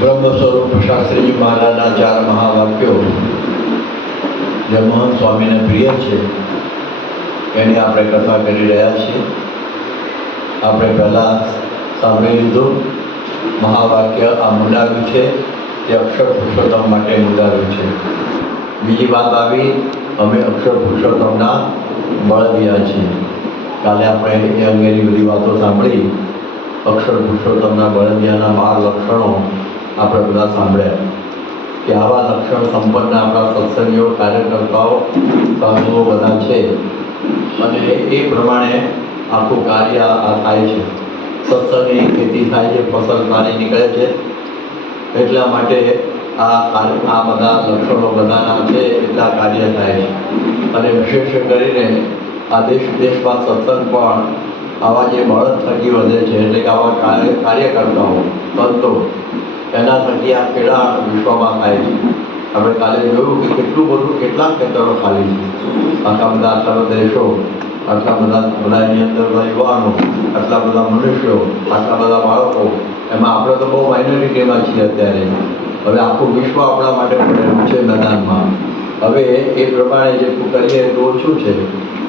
બ્રહ્મ સ્વરૂપ શાસ્ત્રીજી મહારાજના 4 મહાવાક્યો જે મહંત સ્વામીને પ્રિય છે એની આપણે કથા કરી રહ્યા છીએ. આપણે પહેલાં સાંભળી લીધું. મહાવાક્ય આ મુંડાવ્યું છે તે અક્ષર પુરુષોત્તમ માટે મુંડાવ્યું છે. બીજી વાત આવી, અમે અક્ષર પુરુષોત્તમના બળદિયા છીએ. કાલે આપણે એ અંગેની બધી વાતો સાંભળી. અક્ષર પુરુષોત્તમના બળદિયાના 12 લક્ષણો આપણે બધા સાંભળ્યા કે આવા લક્ષણ સંપન્ન આપણા સત્સંગીઓ, કાર્યકર્તાઓ, સાધુઓ બધા છે અને એ પ્રમાણે આખું કાર્ય આ થાય છે. સત્સંગની ખેતી થાય છે, ફસલ સારી નીકળે છે. એટલા માટે આ બધા લક્ષણો બધાના છે એટલા કાર્ય થાય છે. અને વિશેષ કરીને આ દેશ વિદેશમાં સત્સંગ પણ આવા જે બળદ થકી વધે છે, એટલે કે આવા કાર્યકર્તાઓ, સંતો, એના થકી આ ખેડા વિશ્વમાં થાય છે. આપણે કાલે જોયું કે કેટલું બધું, કેટલાક ખેતરો ખાલી છે. આટલા બધા દેશો, આટલા બધા એની અંદર યુવાનો, આટલા બધા મનુષ્યો, આટલા બધા બાળકો, એમાં આપણે તો બહુ માઇનોરિટીમાં છીએ અત્યારે. હવે આખું વિશ્વ આપણા માટે પડેલું છે મેદાનમાં. હવે એ પ્રમાણે જેટલું કરીએ એટલું ઓછું છે.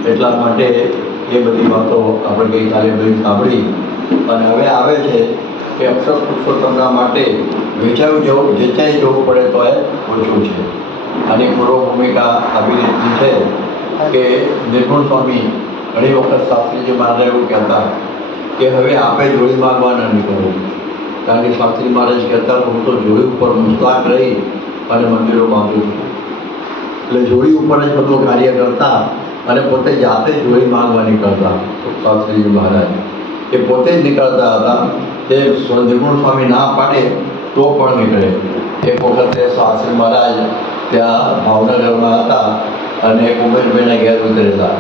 એટલા માટે એ બધી વાતો આપણે ગઈકાલે બધી સાંભળી. અને હવે આવે છે કે અક્ષર પુરુષોત્તમના માટે વેચાઈ જવું પડે તો એ ઓછું છે. આની પૂર્વ ભૂમિકા આવી રીતની છે કે નિર્ગુણ સ્વામી ઘણી વખત શાસ્ત્રીજી મહારાજ એવું કહેતા કે હવે આપણે જોડી માગવાના નહીં કરવું. કારણ કે શાસ્ત્રી મહારાજ કહેતા હું તો જોડી ઉપર મુસ્તાક રહી અને મંદિરો માગું છું. એટલે જોડી ઉપર જ બધું કાર્ય કરતા અને પોતે જાતે જોડી માગવાની કરતા. શાસ્ત્રીજી મહારાજ એ પોતે જ નીકળતા હતા. તે નિર્ગુણ સ્વામી ના પાડે તો પણ નીકળે. એક વખતે શાસ્ત્રી મહારાજ ત્યાં ભાવનગરમાં હતા અને કુબેરભાઈના ઘેર ઉતરેલા.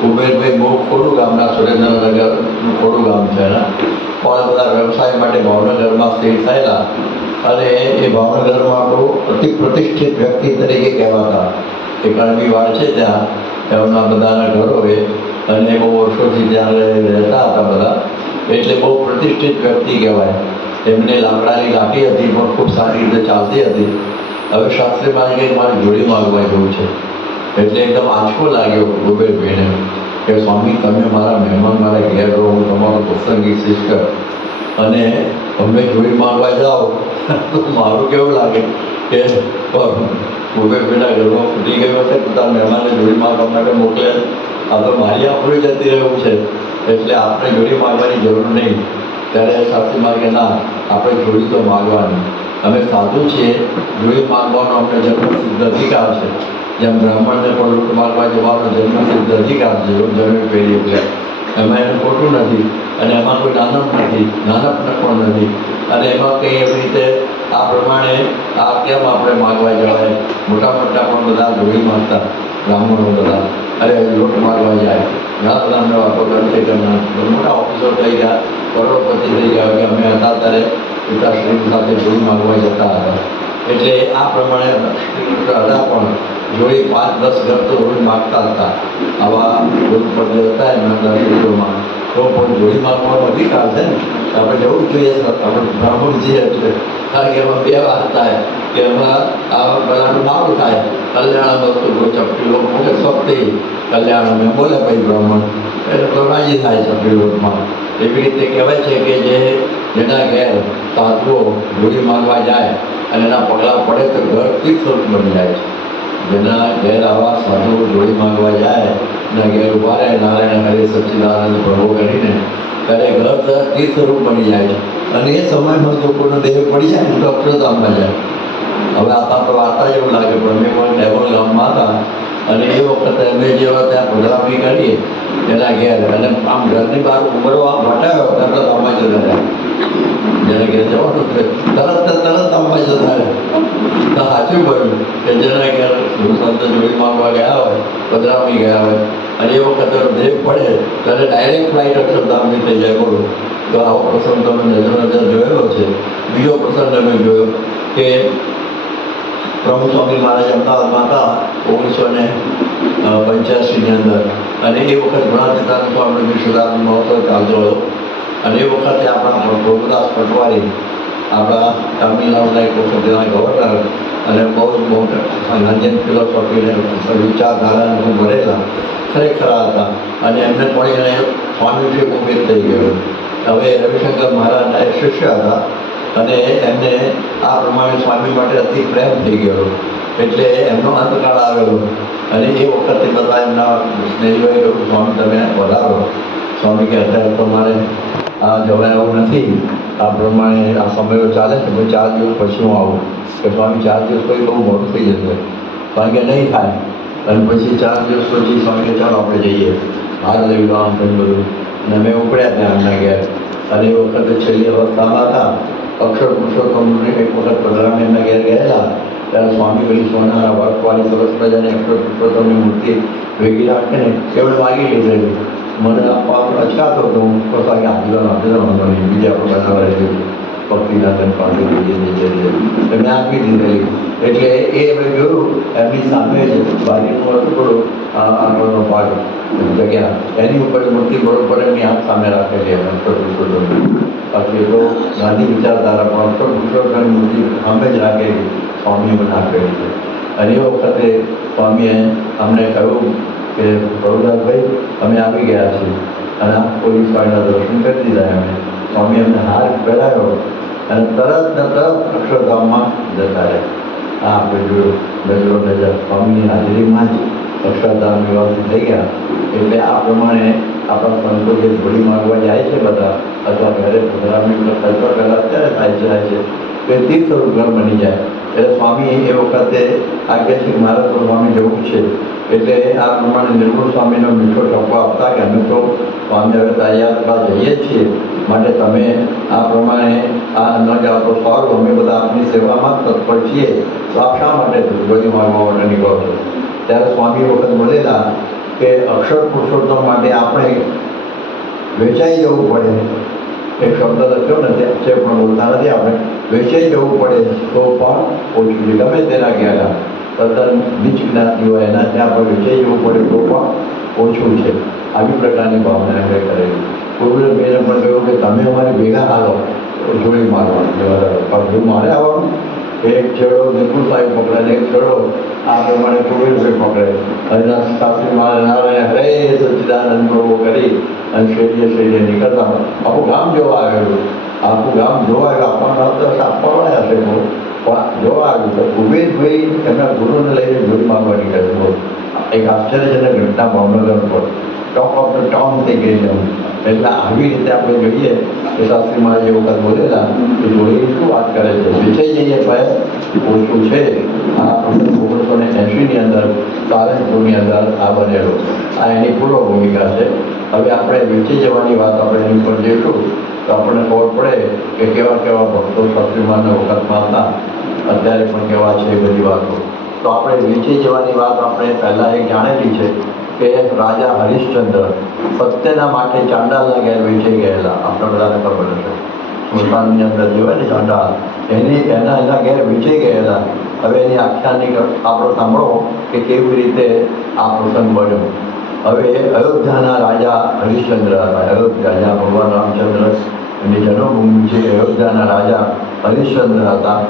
કુબેરભાઈ બહુ ખોડું ગામના, સુરેન્દ્રનગરનું ખોડું ગામ છે એના, પણ બધા વ્યવસાય માટે ભાવનગરમાં સ્થિર થયેલા. અને એ ભાવનગરમાં આપણું અતિ પ્રતિષ્ઠિત વ્યક્તિ તરીકે કહેવાતા. એ કણબીવાડ છે ત્યાં એમના બધાના ઘરોએ, અને બહુ વર્ષોથી ત્યાં રહેતા હતા બધા. એટલે બહુ પ્રતિષ્ઠિત વ્યક્તિ કહેવાય. એમને લાકડાની લાઠી હતી પણ ખૂબ સારી રીતે ચાલતી હતી. હવે શાસ્ત્રી મારે કંઈક મારે જોડી માગવા જવું છે. એટલે એકદમ આંચકો લાગ્યો કુબેરભાઈને કે સ્વામી તમે મારા મહેમાન, મારા ઘેર રહો, હું તમારો પ્રસંગી શિષ્ય, અને અમે જોડી માગવા જાઓ તો મારું કેવું લાગે કે કુબેરભાઈના ઘરમાં ફૂટી ગયો છે, પોતાના મહેમાનને જોડી માગવા માટે મોકલે. આ તો મારી આપણું જતી રહ્યું છે, એટલે આપણે જોડી માગવાની જરૂર નહીં. ત્યારે શાસ્ત્રી માર્ગે ના, આપણે જોડી તો માગવાની. અમે સાધુ છીએ, જોડી માગવાનો અમને જન્મસિદ્ધ અધિકાર છે. જેમ બ્રાહ્મણને પણ લૂંટ મારવા જવાનો જન્મસિદ્ધ અધિકાર છે, જમીન પેઢી એટલે એમાં એને ખોટું નથી. અને એમાં કોઈ નાનપ નથી, નાનપણ પણ નથી. અને એમાં કંઈ એવી રીતે આ પ્રમાણે આ કેમ આપણે માગવા જવાય? મોટા મોટા પણ બધા જોડી માગતા બ્રાહ્મણો બધા. અરે લૂંટ મારવા જાય, ઘણા બધા અમને વાતો કરશે કે મોટા ઓફિસર થઈ ગયા, કરોડપતિ થઈ ગયા કે અમે હતા ત્યારે પિતાશ્રી સાથે જોડી માગવા જતા હતા. એટલે આ પ્રમાણે હતા પણ જોડી 5-10 ઘર તો રોજ માગતા હતા. આવા કોઈ પદ હતા એમના શિષ્યોમાં, તો પણ જોડી માગવાનો અધિકાર છે ને, આપણે જવું જોઈએ. આપણે બ્રાહ્મણ છીએ એટલે, કારણ કે એમાં 2 વાત થાય કે એમાં આ બધાનું મારું થાય. કલ્યાણ વસ્તુ કોઈ ચપટી લોક બોલે સ્વપ્તી કલ્યાણ અમે બોલે ભાઈ બ્રાહ્મણ, એટલે તો રાજી થાય ચપટી લોકમાં. એવી રીતે કહેવાય છે કે જેના ઘેર સાધુઓ જોડી માગવા જાય અને એના પગલાં પડે તો ઘર તીર્થરૂપ બની જાય છે. જેના ઘેર આવા સાધુઓ જોડી માગવા જાય, એના ઘેર ઉભા રહે નારાયણ હરે સચ્ચિદાનંદ પ્રભુ કરીને, ત્યારે ઘર તીર્થરૂપ બની જાય છે. અને એ સમયમાં જો કોઈનો દેહ પડી જાય તો અક્ષરધામમાં જાય. હવે આ તો વાર્તા એવું લાગે, પણ અમે પણ ડેવલ ગામમાં હતા અને એ વખતે અમે જેવા ત્યાં પધરામણી કરીએ એના ઘેર, અને આમ ઘરની બહાર ઉમરવા વટાવ્યો તરત ગામમાં જતા રહ્યા. જેને ઘેર જવાનું છે તરત ગામમાં જતા રહે. તો સાચું બન્યું કે જેના ઘેર સંત જોડી માગવા ગયા હોય, પધરામણી ગયા હોય, અને એ વખતે દેહ પડે ત્યારે ડાયરેક્ટ ફ્લાઇટ અક્ષરધામની થઈ જાય. બોલો, તો આવો પ્રસંગ તમે નજર જોયેલો છે. બીજો પ્રસંગ અમે જોયો કે પ્રભુ સ્વામી મહારાજ અમદાવાદમાં હતા 1985ની અંદર, અને એ વખત ઘણા પિતાનો સ્વામી સદાનંદ મહોત્સવ ચાલતો હતો. અને એ વખતે આપણા પ્રભુદાસ પટવારી આપણા તમિલનાડુના એક વખત જેના ગવર્નર અને બહુ જ રંજન ફિલોસોફીને વિચારધારાને ભરેલા ખરેખર હતા. અને એમને પણ એને સ્વામી વિશે ઉમેદ થઈ ગયો. હવે રવિશંકર મહારાજના એક શિષ્ય હતા અને એમને આ પ્રમાણે સ્વામી માટે અતિ પ્રેમ થઈ ગયો. એટલે એમનો અંતકાળ આવેલો અને એ વખતે બધા એમના સ્નેહીઓએ કહ્યું, સ્વામી તમે વધારો. સ્વામી કે અત્યારે તો મારે આ જવાય એવું નથી, આ પ્રમાણે આ સમયો ચાલે છે, પછી 4 દિવસ પછી હું આવું. કે સ્વામી 4 દિવસ પછી બહુ મોડું થઈ જશે. કારણ કે નહીં થાય. અને પછી 4 દિવસ પછી સ્વામી કે ચાલો આપણે જઈએ, હાર લઈ લો, આમ થયું બધું. અને અમે ઉપડ્યા ત્યાં એમના ઘેર. અને એ વખતે છેલ્લી અવસ્થામાં હતા. અક્ષર પુરુષોત્તમને એક વખત પધરામણી એમના ઘેર ગયેલા ત્યારે સ્વામી પેલી સોનાના વર્કવાળી સરસ મજાની અક્ષર પુરુષોત્તમની મૂર્તિ ભેગી રાખીને કેવળ માગી લીધેલી. મને અચકાતો હતો હું પોતાની આપીવાનો બીજા આપણે બનાવવા રહ્યું ભક્તિનાથન પાસે મેં આપી દીધેલી. એટલે એ મેં જોયું એમની સામે જ બારીનું હતું થોડું આગળનો ભાગ જગ્યા, એની ઉપર મૂર્તિ બરોબર એમની આંખ સામે રાખેલી એમ અક્ષર પુરુષોત્તમની. બાકી તો ગાંધી વિચારધારા પણ અક્ષર પુરુષોત્તમની મૂર્તિ સામે જ રાખેલી સ્વામીએ મને આપેલી છે. અને એ વખતે સ્વામીએ અમને કહ્યું કે પ્રભુદાસભાઈ અમે આવી ગયા છીએ. અને આ પોલીસ વાળાના દર્શન કરી દીધા એમણે. સ્વામી એમને હાર પહેરાયો અને તરત ને તરત અક્ષરધામમાં જતા રહ્યા. આ આપણે જોયું નજરો નજર સ્વામીની હાજરીમાં જ અક્ષરધામ નિવાસી થઈ ગયા. એટલે આ પ્રમાણે આપણા સંતો જે જોડી માગવા જાય છે બધા, અથવા ઘરે પધરામણી કલ્પના પહેલાં અત્યારે થાય છે કે તીર્થરૂપ ઘર બની જાય. એટલે સ્વામી એ વખતે આ કહે છે કે મારે તો સ્વામી જવું છે. એટલે આ પ્રમાણે નિર્મળ સ્વામીનો મીઠો ટપ્પો આપતા કે અમે તો સ્વામી હવે તૈયાર જઈએ છીએ, માટે તમે આ પ્રમાણે આ ન જાઓ તો સારું, અમે બધા આપની સેવામાં તત્પર છીએ, તો આપ શા માટે બધી માગવા માટે નીકળો છો? ત્યારે સ્વામી વખત બોલેલા કે અક્ષર પુરુષોત્તમ માટે આપણે વેચાઈ જવું પડે. એક શબ્દ લખ્યો નથી, અક્ષય પણ બોલતા નથી આપણે. વેચાઈ જવું પડે તો પણ ઓછું છે. ગમે તેના ગયા તદ્દન નીચ જ્ઞાતિ હોય એના ત્યાં પણ વેચાઈ જવું પડે તો પણ ઓછું છે. આવી પ્રકારની ભાવના એમણે કરેલી. પૂર્વે મેં પણ કહ્યું કે તમે અમારી ભેગા હાલો જોડી મારવાનું પણ જો મારે આવવાનું. એક છેડો નિકુલ સાહેબ પકડે ને એક છેડો આ પ્રમાણે પૂર્વેશભાઈ પકડે. હરિદાસ શાસ્ત્રી નારાયણ હરે સચ્ચિદાનંદ પ્રભુ કરી અને શેરીએ નીકળતા આખું ગામ જોવા આવેલું. આખું ગામ જોવા આવ્યું. આપણને આપવા હશે પણ જોવા આવ્યું તો કુબેરભાઈ એમના ગુરુને લઈને જોઈ માંગવા નીકળે. એક આશ્ચર્યજનક ઘટના ભાવનગર પર ટોપ ઓફ ધ ટાઉન થઈ ગઈ છે. એટલે આવી રીતે આપણે જોઈએ કે શાસ્ત્રી મહારાજ એ વખત બોલેલા કે જોડી શું વાત કરે છે, વેચાઈ જઈએ ભય ઓછું છે. આ 1980ની અંદર સારંગપુરની અંદર આ બનેલો, આ એની પૂર્વ ભૂમિકા છે. હવે આપણે વેચી જવાની વાત આપણે એની ઉપર જઈશું તો આપણને ખબર પડે કે કેવા કેવા ભક્તો શાસ્ત્રીમાના વખતમાં હતા, અત્યારે પણ કેવા છે એ બધી વાતો. તો આપણે વેચી જવાની વાત આપણે પહેલાં એક જાણેલી છે કે રાજા હરિશ્ચંદ્ર સત્યના માટે ચાંડાલના ઘેર વેચાઈ ગયેલા. આપણે બધાને ખબર હશે, સ્મશાનની અંદર જોવે ને ચાંડાલ, એના ઘેર વેચાઈ ગયેલા. હવે એની આખ્યાનની આપણે સાંભળો કે કેવી રીતે આ પ્રસંગ બન્યો. હવે અયોધ્યાના રાજા હરિશ્ચંદ્ર હતા. અયોધ્યા જ્યાં ભગવાન રામચંદ્ર એની જન્મભૂમિ છે, અયોધ્યાના રાજા હરિશ્ચંદ્ર હતા.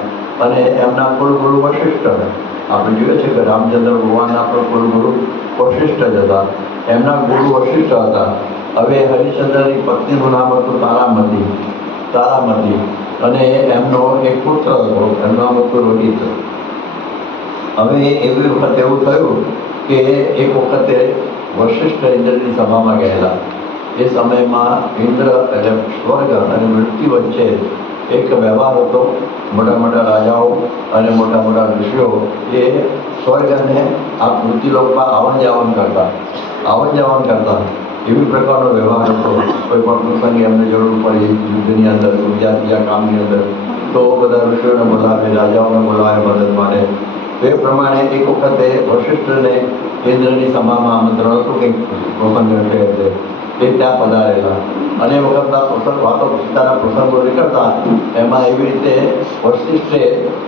અને એમના કુલગુરુ વશિષ્ઠ હતા. આપણે જોઈએ છીએ કે રામચંદ્ર ભગવાનના પણ કુલગુરુ વશિષ્ઠ જ હતા. એમના ગુરુ વશિષ્ઠ હતા. હવે હરિશ્ચંદ્રની પત્નીનું નામ હતું તારામતી અને એમનો એક પુત્ર હતો, એમનું નામ હતું રોહિત. હવે એવી વખત એવું થયું કે એક વખતે વશિષ્ઠ ઇન્દ્રની સભામાં ગયેલા. એ સમયમાં ઇન્દ્ર એટલે સ્વર્ગ અને મૃત્યુ વચ્ચે એક વ્યવહાર હતો. મોટા મોટા રાજાઓ અને મોટા મોટા ઋષિઓ એ સ્વર્ગ અને આ પૃથ્વીલોકમાં આવન જાવન કરતા એવી પ્રકારનો વ્યવહાર હતો. કોઈ પણ પ્રસંગે એમને જરૂર પડી યુદ્ધની અંદર, બીજા કામની અંદર, તો બધા ઋષિઓને બોલાવે, રાજાઓને બોલાવે મદદ માટે. એ પ્રમાણે એક વખતે વશિષ્ઠને ઇન્દ્રની સભામાં આમંત્રણ હતું કંઈક પ્રસંગ હશે એટલે એ ત્યાં પધારેલા. અને એ વખતના પોતાના પ્રસંગો નીકળતા એમાં એવી રીતે વશિષ્ઠે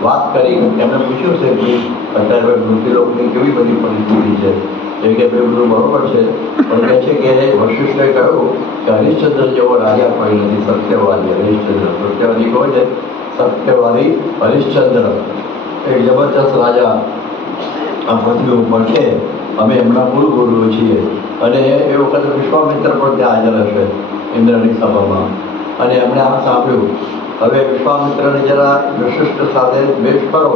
વાત કરી. એમણે પૂછ્યું છે કે અત્યારે મૃત્યુલોકની કેવી બધી પરિસ્થિતિ છે, એ કે ભાઈ બધું બરોબર છે, પણ કહે છે કે વશિષ્ઠે કહ્યું કે હરિશ્ચંદ્ર જેવો રાજા કોઈ નથી, સત્યવાદી. હરિશ્ચંદ્ર સત્યવાદી કહો છે સત્યવાદી હરિશ્ચંદ્ર એક જબરજસ્ત રાજા આ પૃથ્વી ઉપર છે. અમે એમના કુલગુરુઓ છીએ અને એ વખતે વિશ્વામિત્ર પણ ત્યાં હાજર હશે ઇન્દ્રની સભામાં. અને એમણે આ સાંભળ્યું. હવે વિશ્વામિત્રને જરા વશિષ્ઠ સાથે ભેટ કરો,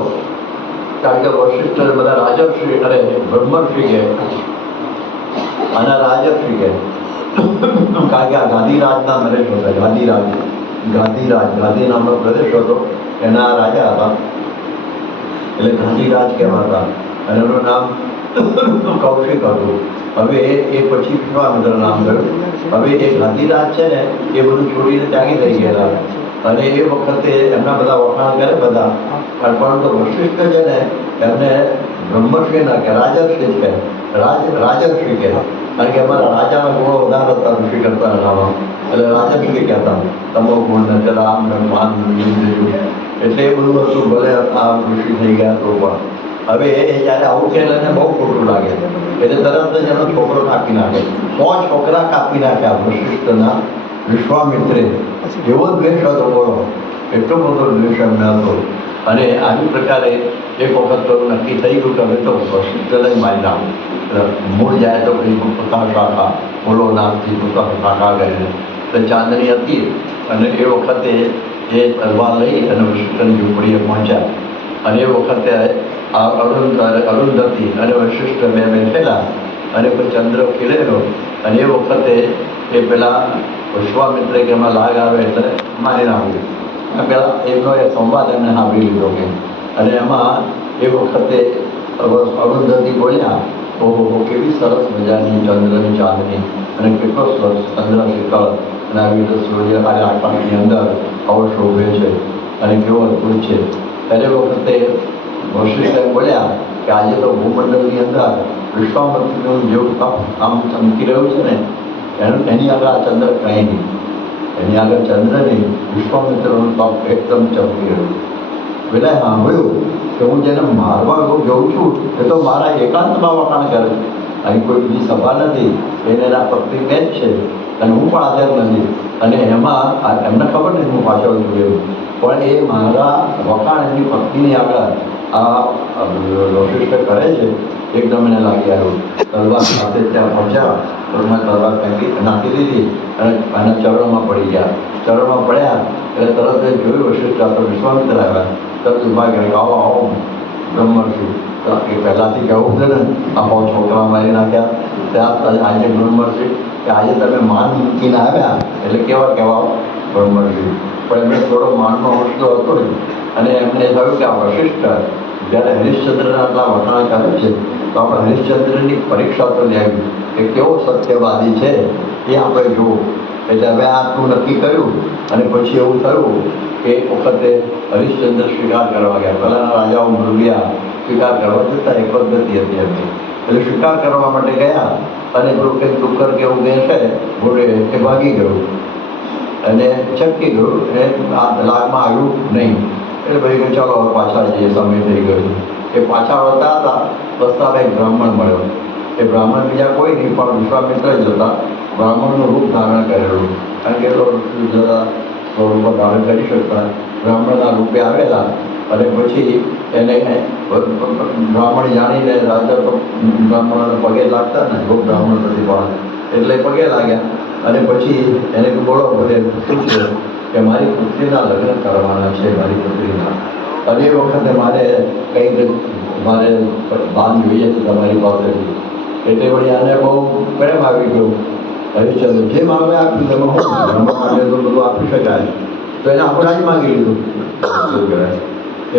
કારણ કે વશિષ્ઠ બધા રાજર્ષિ અને બ્રહ્મર્ષિ કે આના રાજર્ષિ કે કારણ કે આ ગાંધીરાજના નરેશ હતા. ગાંધી નામનો પ્રદેશ હતો, એના રાજા હતા એટલે ગાંધીરાજ કહેવાતા અને એનું નામ કૌશિક હતું. હવે એ પછી વિશ્વામિત્ર નામ થયું. હવે એ ગાંધીરાજ છે ને એ બધું છોડીને ત્યાગી થઈ ગયેલા અને એ વખતે એમના બધા વખાણ કરે બધા, પરંતુ વશિષ્ઠ છે ને એમને બ્રહ્મર્ષિ ના કે રાજર્ષિ કે રાજર્ષિ કે, કારણ કે અમારા રાજાના ગુણો વધારે હતા ઋષિ કરતા એનામાં, એટલે રાજર્ષિ કહેતા. તમો ગુણ ને પેલા આમ માન એટલે એ બધું હતું. ભલે આ ઋષિ થઈ ગયા તો પણ હવે એ જ્યારે આવું કે એને બહુ ખોટું લાગે એટલે તરત જ એનો છોકરો કાપી નાખે. 100 છોકરા કાપી નાખ્યા વશિષ્ઠના વિશ્વામિત્રે. એવો દ્વેષ હતો, બોલો, એટલો બધો દ્વેષ એમને હતો. અને આવી પ્રકારે એક વખત તો નક્કી થઈ ગયું કે હવે તો વશિષ્ઠને મારી નાખું. મૂળ જાય તો કંઈ પોતાના શાખા બોલો નામથી પોતાના શાખા કરીને એટલે ચાંદની હતી અને એ વખતે એ તલવાર લઈ અને વશિષ્ઠની ઝૂંપડીએ પહોંચ્યા. અને એ વખતે આ અરુંધતી અને વશિષ્ઠ બે બેઠેલા અને કોઈ ચંદ્ર ખીલેલો અને એ વખતે એ પેલા વિશ્વામિત્રે કે એમાં લાગ આવે એટલે મારી નાખ્યું. પેલા એમનો એ સંવાદ એમને સાંભળી લીધો કે અને એમાં એ વખતે અરુંધતી બોલ્યા, ઓહો કેવી સરસ મજાની ચંદ્રની ચાંદની અને કેટલો સરસ ચંદ્ર શીતળ અને આવી રીતે સૂર્ય અને આકાશની અંદર આવો શોભે છે અને કેવો અદભુત છે. ત્યારે વખતે વશિષ્ઠ બોલ્યા કે આજે તો ભૂમંડળની અંદર વિશ્વામિત્રનું જેવું તપ આમ ચમકી રહ્યું છે ને એની આગળ આ ચંદ્ર કંઈ નહીં. એની આગળ ચંદ્ર નહીં, વિશ્વામિત્રનું તપ એકદમ ચમકી રહ્યું. પેલા સાંભળ્યું કે હું જેને મારવા જઉં છું એ તો મારા એકાંતમાં વખાણ કરે છે. અહીં કોઈ બીજી સભા નથી, એને એના પત્ની બેન છે અને હું પણ હાજર નથી. અને એમાં એમને ખબર નહીં હું પાછળ જોયું, પણ એ મારા વખાણ એની પત્નીની આગળ આ વશિષ્ઠ કરે છે. એકદમ એને લાગી આવ્યું. તલવાર સાથે ત્યાં પહોંચ્યા તો મેં તલવાર નાખી દીધી અને એના ચરણમાં પડી ગયા. ચરણમાં પડ્યા એટલે તરત એ જોયું વશિષ્ઠ તો વિશ્વામિત્ર આવ્યા. તરત ઉભા ગયા કે આવો આવો બ્રહ્મર્ષિ. એ પહેલાંથી કહેવું છે ને આવો છોકરા મારી નાખ્યા. ત્યાં આજે બ્રહ્મર્ષિ કે આજે તમે માન મૂકીને આવ્યા એટલે કેવા કહેવા બ્રહ્મર્ષિ. પણ એમને થોડો માનનો હોસલો હતો જ અને એમને થયું કે આ વશિષ્ઠ જ્યારે હરિશ્ચંદ્રના આટલા વખાણ કરે છે તો આપણે હરિશ્ચંદ્રની પરીક્ષા તો લેવી કે કેવો સત્યવાદી છે એ આપણે જોવું. એટલે હવે આટલું નક્કી કર્યું અને પછી એવું થયું કે એક વખતે હરિશ્ચંદ્ર સ્વીકાર કરવા ગયા. પહેલાંના રાજાઓ મૃગિયા સ્વીકાર કરવા જતા એક પદ્ધતિ હતી એમની. એટલે સ્વીકાર કરવા માટે ગયા અને પેલું કંઈક ડુક્કર કે એવું કંઈ છે ઘોડે એ ભાગી ગયું અને છટકી ગયું અને આ લાગમાં આવ્યું નહીં. એટલે ભાઈ કે ચાલો હવે પાછા જઈએ, સમય થઈ ગયો. એ પાછા વળતા હતા રસ્તામાં એક બ્રાહ્મણ મળ્યો. એ બ્રાહ્મણ બીજા કોઈ નહીં પણ વિશ્વામિત્ર જ હતા. બ્રાહ્મણનું રૂપ ધારણ કરેલું, કારણ કે જરા સ્વરૂપ ધારણ કરી શકતા. બ્રાહ્મણના રૂપે આવેલા અને પછી એને બ્રાહ્મણ જાણીને રાજા તો બ્રાહ્મણોને પગે લાગતા ને રૂપ બ્રાહ્મણ નથી પણ એટલે પગે લાગ્યા અને પછી એને બોલો બોલે શું છે કે મારી પુત્રીના લગ્ન કરવાના છે, મારી પુત્રીના. અને એ વખતે મારે કંઈક મારે દાન જોઈએ છે તમારી પાસેથી. એટલે વળી આને બહુ પ્રેમ આવી ગયો. હરિશ્ચંદ્ર જે માગે આપ્યું તેમાં હું માટે તો બધું આપી શકાય તો એને આખું રાજ માગી લીધું. એ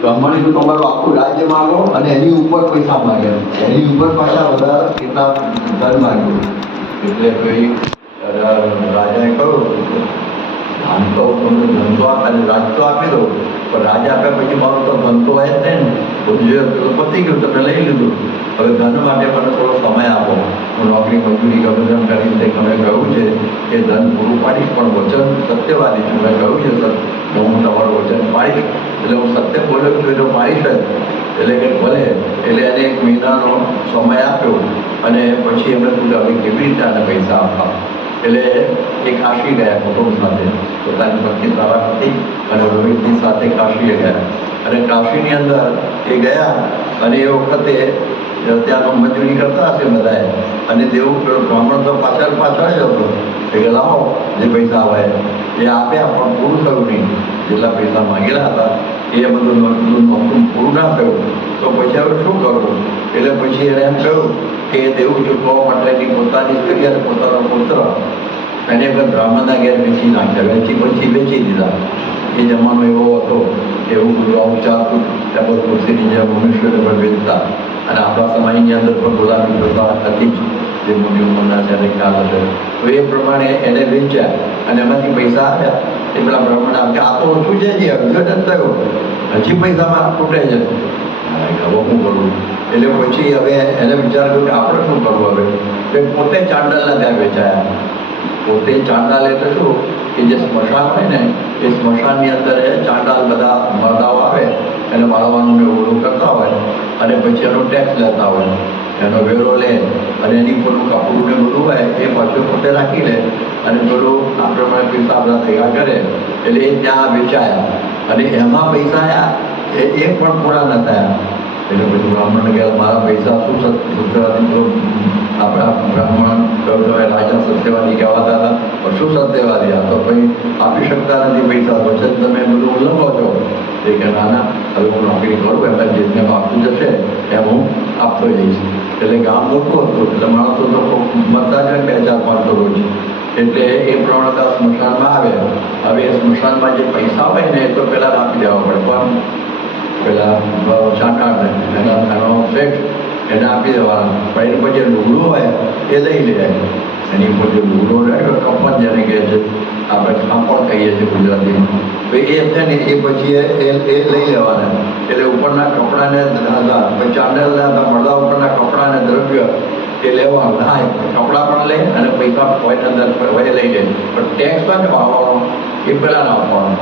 બ્રાહ્મણીનું તમારું આખું રાજ્ય માગો અને એની ઉપર પૈસા માગ્યા, એની ઉપર પાછા વધારે કેટલા ધન માગ્યું. એટલે ભાઈ રાજાએ કહ્યું આમ તો તમને ધંધો અને રાજ તો આપી દો પણ રાજા આપ્યા પછી મારું તો ધંધો હોય જ નહીં ને. જે પતી ગયું તમે લઈ લીધું. હવે ધન માટે મને થોડો સમય આપો. હું નોકરી મજૂરી ગમે કરીને તમે કહ્યું છે કે ધન પૂરું પાડીશ પણ વચન સત્યવાદી છું. મેં કહ્યું છે સર કે હું તમારું વચન પાડીશ એટલે હું સત્ય બોલ્યો છું એટલે પાડીશ જ. એટલે કે ભલે. એટલે એને 1 મહિનાનો સમય આપ્યો અને પછી એમણે પૂછ્યું હવે કેવી રીતે આને પૈસા આપવા. એટલે એ કાશી ગયા કુટુંબ સાથે, પોતાની પત્ની તારાપતિ અને રોહિતની સાથે કાશીએ ગયા. અને કાશીની અંદર એ ગયા અને એ વખતે ત્યાંનો મજૂરી કરતા હશે બધાએ. અને દેવું બ્રાહ્મણ તો પાછળ પાછળ જ હતો. એ કે લાવો જે પૈસા આવે એ આપ્યા, પણ પૂરું થયું નહીં. જેટલા પૈસા માંગેલા હતા એ બધું પૂરું ના થયું. તો પછી હવે શું કરવું? એટલે પછી એણે એમ કહ્યું કે દેવું ચૂકવવા માટેની પોતાની સ્ત્રી અને પોતાનો પુત્ર એને બ્રાહ્મણના ઘેર વેચી નાખ્યા. પછી વેચી દીધા. એ જમાનો એવો હતો કે એવું બધું આવું ચાલતું. ટેબલ ખુરશીની જેમ મનુષ્યને પણ વેચતા. અને આપણા સમયની અંદર પણ ગુલામી પ્રથા હતી જ, જે મોટી ઉંમરના તેને ખ્યાલ હશે. તો એ પ્રમાણે એને વેચ્યા અને એમાંથી પૈસા આવ્યા. એ પેલા બ્રાહ્મણ કે આ તો ઓછું છે, જે અડધો જ થયો, હજી પૈસામાં ખૂટે છે. હવે શું કરવું? એટલે પછી હવે એને વિચાર કર્યો કે આપણે શું કરવું હવે? કે પોતે ચાંડાલના ત્યાં વેચાયા. પોતે ચાંડાલ એટલે શું કે જે સ્મશાન હોય ને એ સ્મશાનની અંદર ચાંડાલ બધા મરદાઓ આવે એને બાળવાનું ને ઓળું કરતા હોય અને પછી એનો ટેક્સ લેતા હોય, એનો વેરો લે અને એની પેલું કપડું ને બધું હોય એ પાછું પોતે રાખી લે અને પેલું આ પ્રમાણે પૈસા બધા ભેગા કરે. એટલે એ ત્યાં વેચાયા અને એમાં પૈસા આવ્યા એ પણ પૂરા ન થયા. એટલે પછી બ્રાહ્મણને કહે મારા પૈસા શું સત્યવાદી આપણા બ્રાહ્મણ કહ્યું તમે રાજા સત્યવાદી કહેવાતા હતા, પણ શું સત્યવાદી? આ તો કંઈ આપી શકતા નથી પૈસા, પછી તમે બધું ઉલ્લંઘો છો. એ કે નાના હવે હું નોકરી કરું, એમને જેટને આપતું જશે એમ હું આપતો જઈશ. એટલે ગામ મોટું હતું એટલે માણસો તો મળતા જ 2-4-5 રોજ. એટલે એ પ્રમાણે સ્મશાનમાં આવે. હવે એ સ્મશાનમાં જે પૈસા હોય ને એ તો પહેલાં આપી દેવા પડે, પણ પેલા ચાંડાળને એનો શેઠ એને આપી દેવાના. પણ એની પછી જે લુગડું હોય એ લઈ લે. એની ઉપર જે લુગડો રહે કપન જેને કહે છે, આપણે કાપડ કહીએ છીએ ગુજરાતીમાં. તો એ છે ને એ પછી એ લઈ લેવાના. એટલે ઉપરના કપડાને પછી ચાંડાળના મળદા ઉપરના કપડાને દ્રવ્ય એ લેવાનું. હા, કપડાં પણ લે અને પૈસા હોય અંદર હોય લઈ લે. પણ ટેક્સ પણ ભાવવાનો એ પહેલાં ના આપવાનો.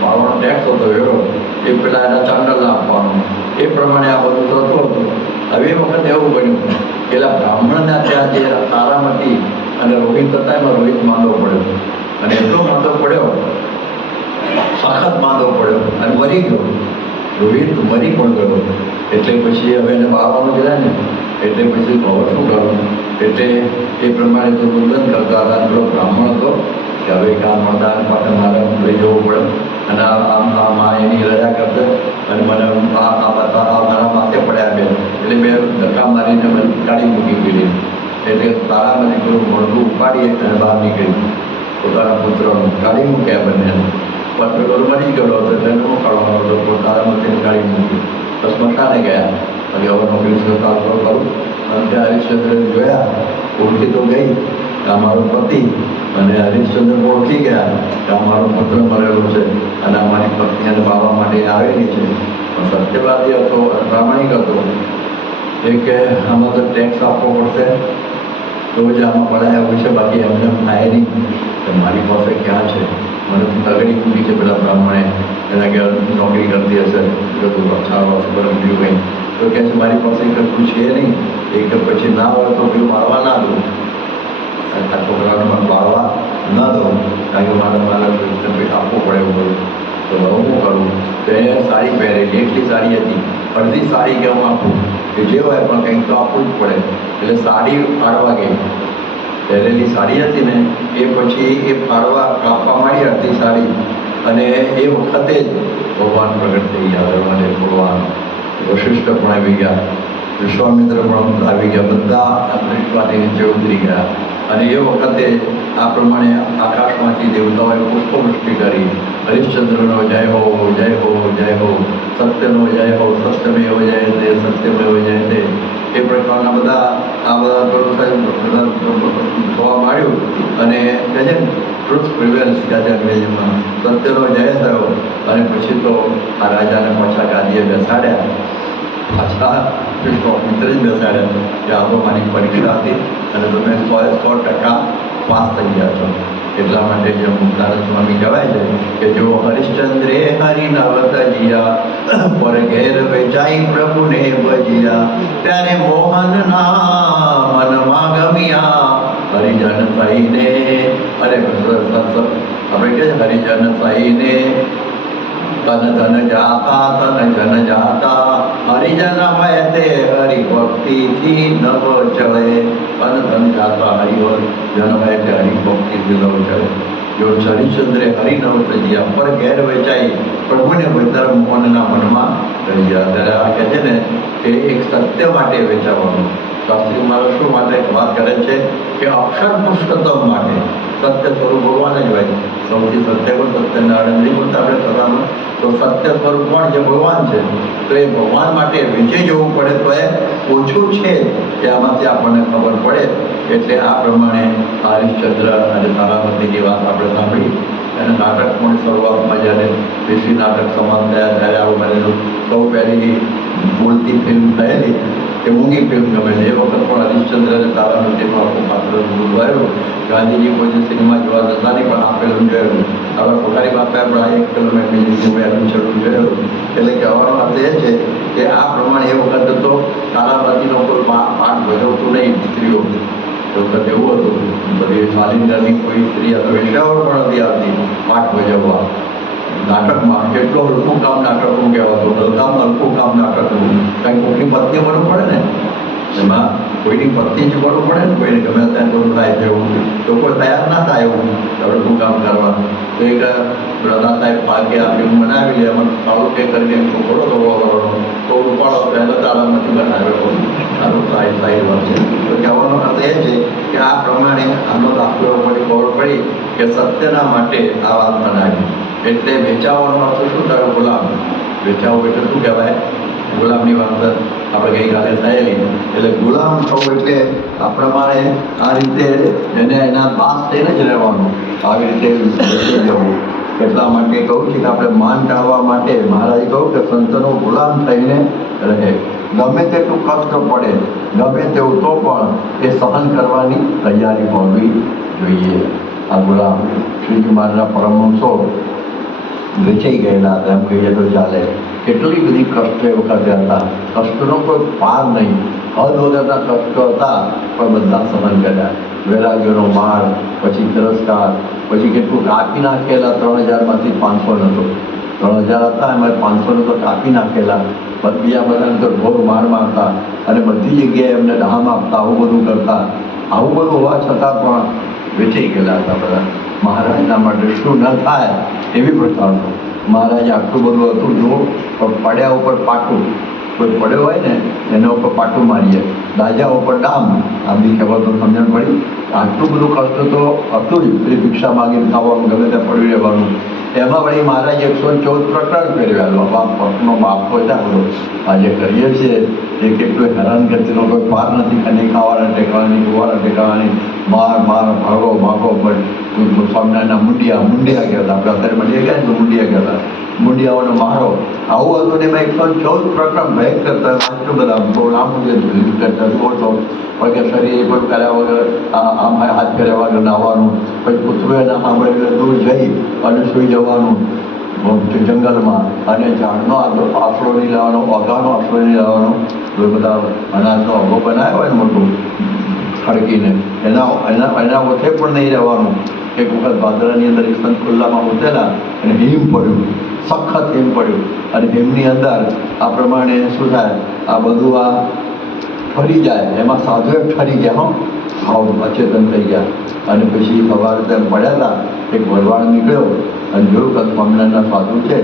ભાવવાનો ટેક્સ હતો વેરો એ પેલા એના ચાંડાલને આપવાનો. એ પ્રમાણે આ બધું થતું હતું. હવે એ વખતે એવું બન્યું પેલા બ્રાહ્મણના ત્યાં જે તારામતી અને રોહિત હતા એમાં રોહિત માંદો પડ્યો. અને એટલો માંદો પડ્યો, સખત માંદો પડ્યો અને મરી ગયો. રોહિત મરી પણ ગયો. એટલે પછી હવે એને બાળવાનું કહેવાય ને, એટલે પછી હવે શું કરવું? એટલે એ પ્રમાણે તો રુદન કરતા હતા. પેલો બ્રાહ્મણ હતો કે હવે કામ મળતા પાસે મારે લઈ જવું પડે અને આ એની રજા કરશે અને મને મારા માથે પડ્યા બે. એટલે મેં ધક્કા મારીને મને કાઢી મૂકી ગયેલી. એટલે તારામાંથી પેલું મળતું ઉપાડી અને બહાર નીકળી પોતાના પુત્રનું કાઢી મૂક્યા બંને. પણ પેલો મરી ગયો હતો એટલે શું કાઢવાનો હતો? તારામાંથી કાઢી મૂકી તો સ્મશાને ગયા. અને હવે નોકરી સંસ્થા કરું અને ત્યાં હરિશ્ચંદ્રને જોયા, ઓળખી તો ગઈ કે આ મારો પતિ. અને હરિશ્ચંદ્ર ઓળખી ગયા કે આ મારો પુત્ર મરેલો છે અને અમારી પત્ની અને બાબા માટે આવેલી છે. પણ સત્યવાદી હતો, પ્રામાણિક હતો. એ કે આમાં તો ટેક્સ આપવો પડશે તો જ આમાં મળે એવું છે, બાકી એમને થાય નહીં. તો મારી પાસે ક્યાં છે? મને તગડી મૂકી છે પેલા બ્રાહ્મણે. એના ઘેર નોકરી કરતી હશે, બધું 18 વર્ષ પર બીજું કંઈ. તો કહે છે મારી પાસે કશું છે નહીં. એ કે પછી ના હોય તો પેલું મારવા ના દઉં, આ છોકરાને પણ બાળવા ન દઉં, કારણ કે મારા કંઈક આપવું પડે એવું બધું. તો હવે શું કરું? તો એ સાડી પહેરેલી, એટલી સાડી હતી, અડધી સાડી કે હું આપું કે જે હોય પણ કંઈક તો આપવું જ પડે. એટલે સાડી ફાડવા ગઈ. પહેરેલી સાડી હતી ને એ પછી એ ફાડવા કાપવા માંડી અડધી સાડી. અને એ વખતે જ ભગવાન પ્રગટ થઈ ગયા. ભગવાને ભગવાન વશિષ્ઠ પણ આવી ગયા, વિશ્વામિત્ર પણ આવી ગયા, બધા વિશ્વાથી નીચે ઉતરી ગયા. અને એ વખતે આ પ્રમાણે આકાશમાંથી દેવતાઓએ પુષ્પવૃષ્ટિ કરી. હરિશ્ચંદ્રનો જય હો, જય હો, જય હો, સત્યનો જય હો, સત્યમેવ જયતે, સત્યમેવ જયતે. એ પ્રકારના બધા આ બધા થવા માંડ્યું. અને કહે છે ને ટ્રુથ પ્રિવેલ્સ કહે છે અંગ્રેજીમાં, સત્યનો જય થયો. અને પછી તો આ રાજાને પાછા ગાદીએ બેસાડ્યા. પાછા વિશ્વામિત્રે જ બેસાડ્યા કે આ તો મારી પરીક્ષા હતી અને તમે 100% પાસ થઈ ગયા છો. એટલા માટે જે મુક્તાનંદ સ્વામી કહેવાય છે કે જો હરિશ્ચંદ્રે હરિનવત જીયા પર ઘેર વેચાઈ પ્રભુને ભજિયા, ત્યારે મોહનના મનમાં ગમ્યા હરિજન થઈને અરે આપણે કે હરિજન થઈને તન ધન જાતા હરિજન હોય તે હરિભક્તિથી નવ ચડે તન ધન જાતા હરિજન હોય તે હરિભક્તિથી નવ ચડે જો હરિચંદ્રે હરિનવ તજ્યા પર ઘેર વેચાઈ પ્રભુને બધા મોહનના મનમાં રહી ગયા. ત્યારે આ કહે છે ને કે એક સત્ય માટે વેચાવાનું. શાસ્ત્રી મારો શું માટે વાત કરે છે કે અક્ષર પુરુષોત્તમ માટે સત્ય સ્વરૂપ ભગવાન જ હોય. સૌથી સત્ય પણ સત્યનારાયણ નહીં બોલતા આપણે કથામાં, તો સત્ય સ્વરૂપ પણ જે ભગવાન છે તો એ ભગવાન માટે વિજય જવું પડે તો એ ઓછું છે કે આમાંથી આપણને ખબર પડે. એટલે આ પ્રમાણે હરિશ્ચંદ્ર અને તારામતીની વાત આપણે સાંભળી અને નાટક પણ શરૂઆતમાં જ્યારે દેશી નાટક સમાન થયા ત્યારે આવું બનેલું. સૌ પહેલી બોલતી ફિલ્મ થયેલી એ મૂંગી ફિલ્મ ગમે છે. એ વખત પણ હરિશ્ચંદ્ર અને તારામતીનું આખું પાત્ર ભૂલવાયું. ગાંધીજી કોઈ સિનેમા જોવા જતા નહીં પણ આ ફિલ્મ જોયેલું. હવે પોતાની બાપે આપણે આ એક ફિલ્મ બીજી મેં શરૂ જોયેલું. એટલે કહેવાનો અર્થ એ છે કે આ પ્રમાણે એ વખત તો તારામતીનો કોઈ પાઠ ભજવતું નહીં સ્ત્રીઓ. એ વખત એવું હતું બધી શાલિંદરની કોઈ સ્ત્રી અથવા વેશ્યાઓ પણ નથી આવતી પાઠ ભજવવા નાટકમાં. કેટલું હલકું કામ નાટકનું કહેવાતું, હલકામાં હલકું કામ નાટકનું. કારણ કે કોઈની પત્ની બનવું પડે ને, એમાં કોઈની પત્ની જ બનવું પડે ને, કોઈને ગમે ત્યાં થોડું થાય છે એવું તો કોઈ તૈયાર ના થાય એવું હલકું કામ કરવા. તો એક દાદા સાહેબ પાકે આ ફિલ્મ બનાવી લે એમાં સારું કે કરીને છોકરો તો ઉપાડો પહેલાં તારામાંથી બનાવ્યો સારું સારી વાત છે. તો કહેવાનો અર્થ એ છે કે આ પ્રમાણે આનો દાખલો મને ખબર પડી કે સત્યના માટે આ વાત બનાવી. એટલે વેચાવાનો અર્થ શું થયો? ગુલામ. વેચાવો એટલે શું કહેવાય? ગુલામની વાત આપણે ગઈકાલે થયેલી. એટલે ગુલામ થવું એટલે આ પ્રમાણે આ રીતે એને એના દાસ થઈને જ રહેવાનું, આવી રીતે વેચી જવું. એટલા માટે કહું છું કે આપણે માન ટાળવા માટે મહારાજે કહ્યું કે સંતનો ગુલામ થઈને રહે. ગમે તેટલું કષ્ટ પડે, ગમે તેવું તો પણ એ સહન કરવાની તૈયારી હોવી જોઈએ. આ ગુલામ શ્રીજી મહારાજના પરમહંસો વેચાઈ ગયેલા હતા એમ કહીએ તો ચાલે. કેટલી બધી કષ્ટ એ વખતે હતા. કષ્ટનો કોઈ પાર નહીં, હદ વગરના કષ્ટો હતા પણ બધા સહન કર્યા. વૈરાગ્યનો માર, પછી તિરસ્કાર, પછી કેટલું કાપી નાખેલા. 3000માંથી 500 નહોતો, 3000 હતા એમાં 500 તો કાપી નાખેલા. બીજા બધાને તો ઘોર માર મારતા અને બધી જગ્યાએ એમને ડામ આપતા, આવું બધું કરતા. આવું બધું હોવા છતાં પણ વેચાઈ ગયેલા હતા બધા. મહારાજના માટે શું ન થાય એવી પ્રકારનું મહારાજે આટલું બધું હતું જુઓ. પણ પડ્યા ઉપર પાટું, કોઈ પડ્યો હોય ને એના ઉપર પાટું મારીએ, દાજા ઉપર ડામ. આ બી કહેવાતો સમજણ પડી. આટલું બધું કષ્ટ તો હતું જ. પેલી ભિક્ષા માગીને ખાવાનું, ગમે ત્યાં પડી રહેવાનું. એમાં વળી મહારાજ 114 પ્રકરણ ફેરવ્યા. બાપનો બાપ હોય ત્યાં બધો આજે કરીએ છીએ એ કેટલું હેરાનગતિનો કોઈ પાર નથી. કે નહીં ખાવાના ટેકવાની, ગોવાના ટેકવાની, માર ભાગો પણ સ્વામિનારાયણના મુંડિયા કહેતા. આપણે અત્યારે મળીએ ગયા ને તો મુંડિયા કહેતા. મુંડિયાઓનો મારો આવું હતું ને. એમાં 114 પ્રકરણ ભેગ કરતા. આટલું બધા બહુ લાંબુ કરતા જુઓ તો કે શરીર પણ કર્યા વગર આમ હાથ કર્યા વગર નાહવાનું, પછી કૂતરું એના સાંભળે દૂર જઈ અને સૂઈ જવાનું જંગલમાં, અને ઝાડનો આશરો નહીં લાવવાનો, ઓઘાનો આશરો નહીં લાવવાનો. એ બધા અનાજનો અભો બનાવ્યો હોય ને મોટું ખડકીને એના ઓછે પણ નહીં રહેવાનું. એક વખત ભાદરાની અંદર એક સંત ખુલ્લામાં ઉતરેલા અને હિમ પડ્યું, સખત હિમ પડ્યું. અને હિમની અંદર આ પ્રમાણે શું થાય, આ બધું આ ફરી જાય. એમાં સાધુ ઠરી ગયા, હાવ અચેતન થઈ ગયા. અને પછી સવારે તેમ પડ્યા હતા. એક ભરવાડ નીકળ્યો અને જોયું કે સ્વામિનારાયણના સાધુ છે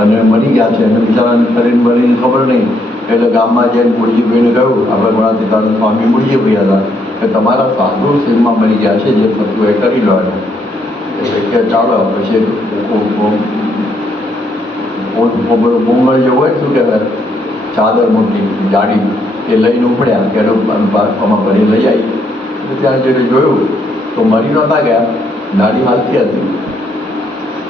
અને મરી ગયા છે. અને બિચારાને શરીર મરીને ખબર નહીં. એટલે ગામમાં જઈને મૂળજીભાઈને કહ્યું, આપણે ઘણાથી તારું સ્વામી મૂળજીભાઈ હતા, કે તમારા સાધુ શરીરમાં મરી ગયા છે, જે થતું એ કરી લો. એટલે ચાલો પછી બોંગળ જેવું હોય શું કહેવાય, ચાદર મોટી જાડી એ લઈને ઉપડ્યા. ત્યારે આમાં ભરી લઈ આવી. ત્યાં જઈને જોયું તો મરી નહોતા ગયા, નાડી હાલતી હતી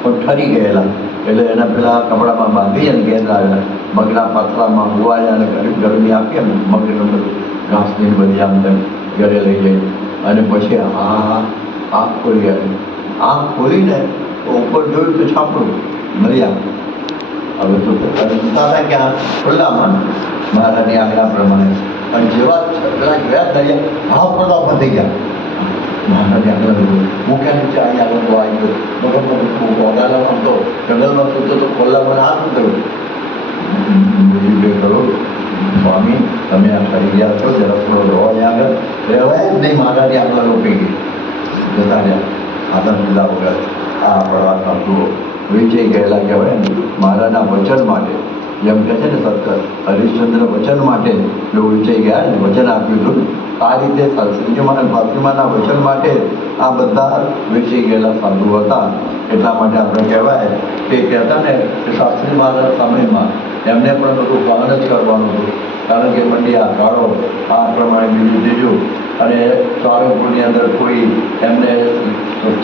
પણ ઠરી ગયેલા. એટલે એના પેલા કપડામાં બાંધી અને ઘેર લાવ્યા. મગના પાથરામાં હુવાયા અને ગરમી આપી એમ મગનું બધું ઘાસની બધી આમ તેમ ઘરે લઈ જઈ. અને પછી આંખ ખોલી આવી. આંખ ખોલીને ઉપર જોયું તો છાપડું મર્યા. હવે તો જતા હતા ક્યાં ખુલ્લામાં મહારાજની આજ્ઞા પ્રમાણે. અને જેવા પેલા ગયા દરિયા ભાવ પડતા પતી ગયા. મહારાજે આગળ મૂક્યા નીચે અહીં આગળ આવી ગયો ઓગાલા આમતો જંગલમાં સૂતો તો ખોલ્લામાં હાથ થયું. બીજું બે કરો સ્વામી તમે આ કરી ગયા છો જરા થોડો રહો આગળ રહેવાય જ નહીં. મહારાજે આગળ રોકી ગઈ જતા રહ્યા આનંદ લીધા વગર. આ આપણા જુઓ વિજય ગયેલા કહેવાય ને મહારાજના વચન માટે, જેમ કહે છે ને સત્તર હરિશ્ચંદ્ર વચન માટે જો વિજય ગયા ને વચન આપ્યું હતું આ રીતે શ્રીજીમાં ફાતિમાના વચન માટે આ બધા વિજય ગયેલા સાધુ હતા. એટલા માટે આપણે કહેવાય કે કહેતા ને કે શાસ્ત્રી મહારાજ સમયમાં એમને પણ બધું પાલન જ કરવાનું હતું. કારણ કે મંડિયા કાળો આ પ્રમાણે બીજું ત્રીજું અને સારંગપુરની અંદર કોઈ એમને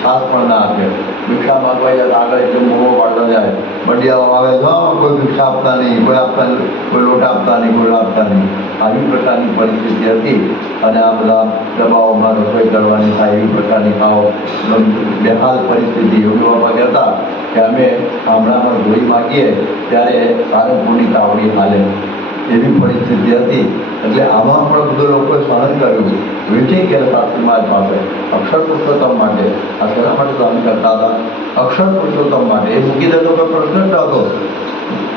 છાસ પણ ના આપે. ભિક્ષા માગવા જાય આગળ એકદમ મોવો પાડતો જાય. મંડિયાઓ આવે તો કોઈ ભિક્ષા આપતા નહીં, કોઈ આપતા, કોઈ લોટ આપતા નહીં, કોઈ આપતા નહીં. આવી પ્રકારની પરિસ્થિતિ હતી. અને આ બધા દબાવોમાં રસોઈ કરવાની થાય એવી પ્રકારની ખાઓ બેહાલ પરિસ્થિતિ. યોગી બાબા કહેતા કે અમે ગામડામાં ધોઈ માગીએ ત્યારે સારંગપુરની તાવડી હાલે એવી પરિસ્થિતિ હતી. એટલે આમાં પણ બધા લોકોએ સહન કર્યું. વિજય ગયા શાસ્ત્રી મહારાજ પાસે અક્ષર પુરુષોત્તમ માટે. આ શેના માટે સહન કરતા હતા? અક્ષર પુરુષોત્તમ માટે. એ મૂકી દેતો કોઈ પ્રશ્ન જ નહોતો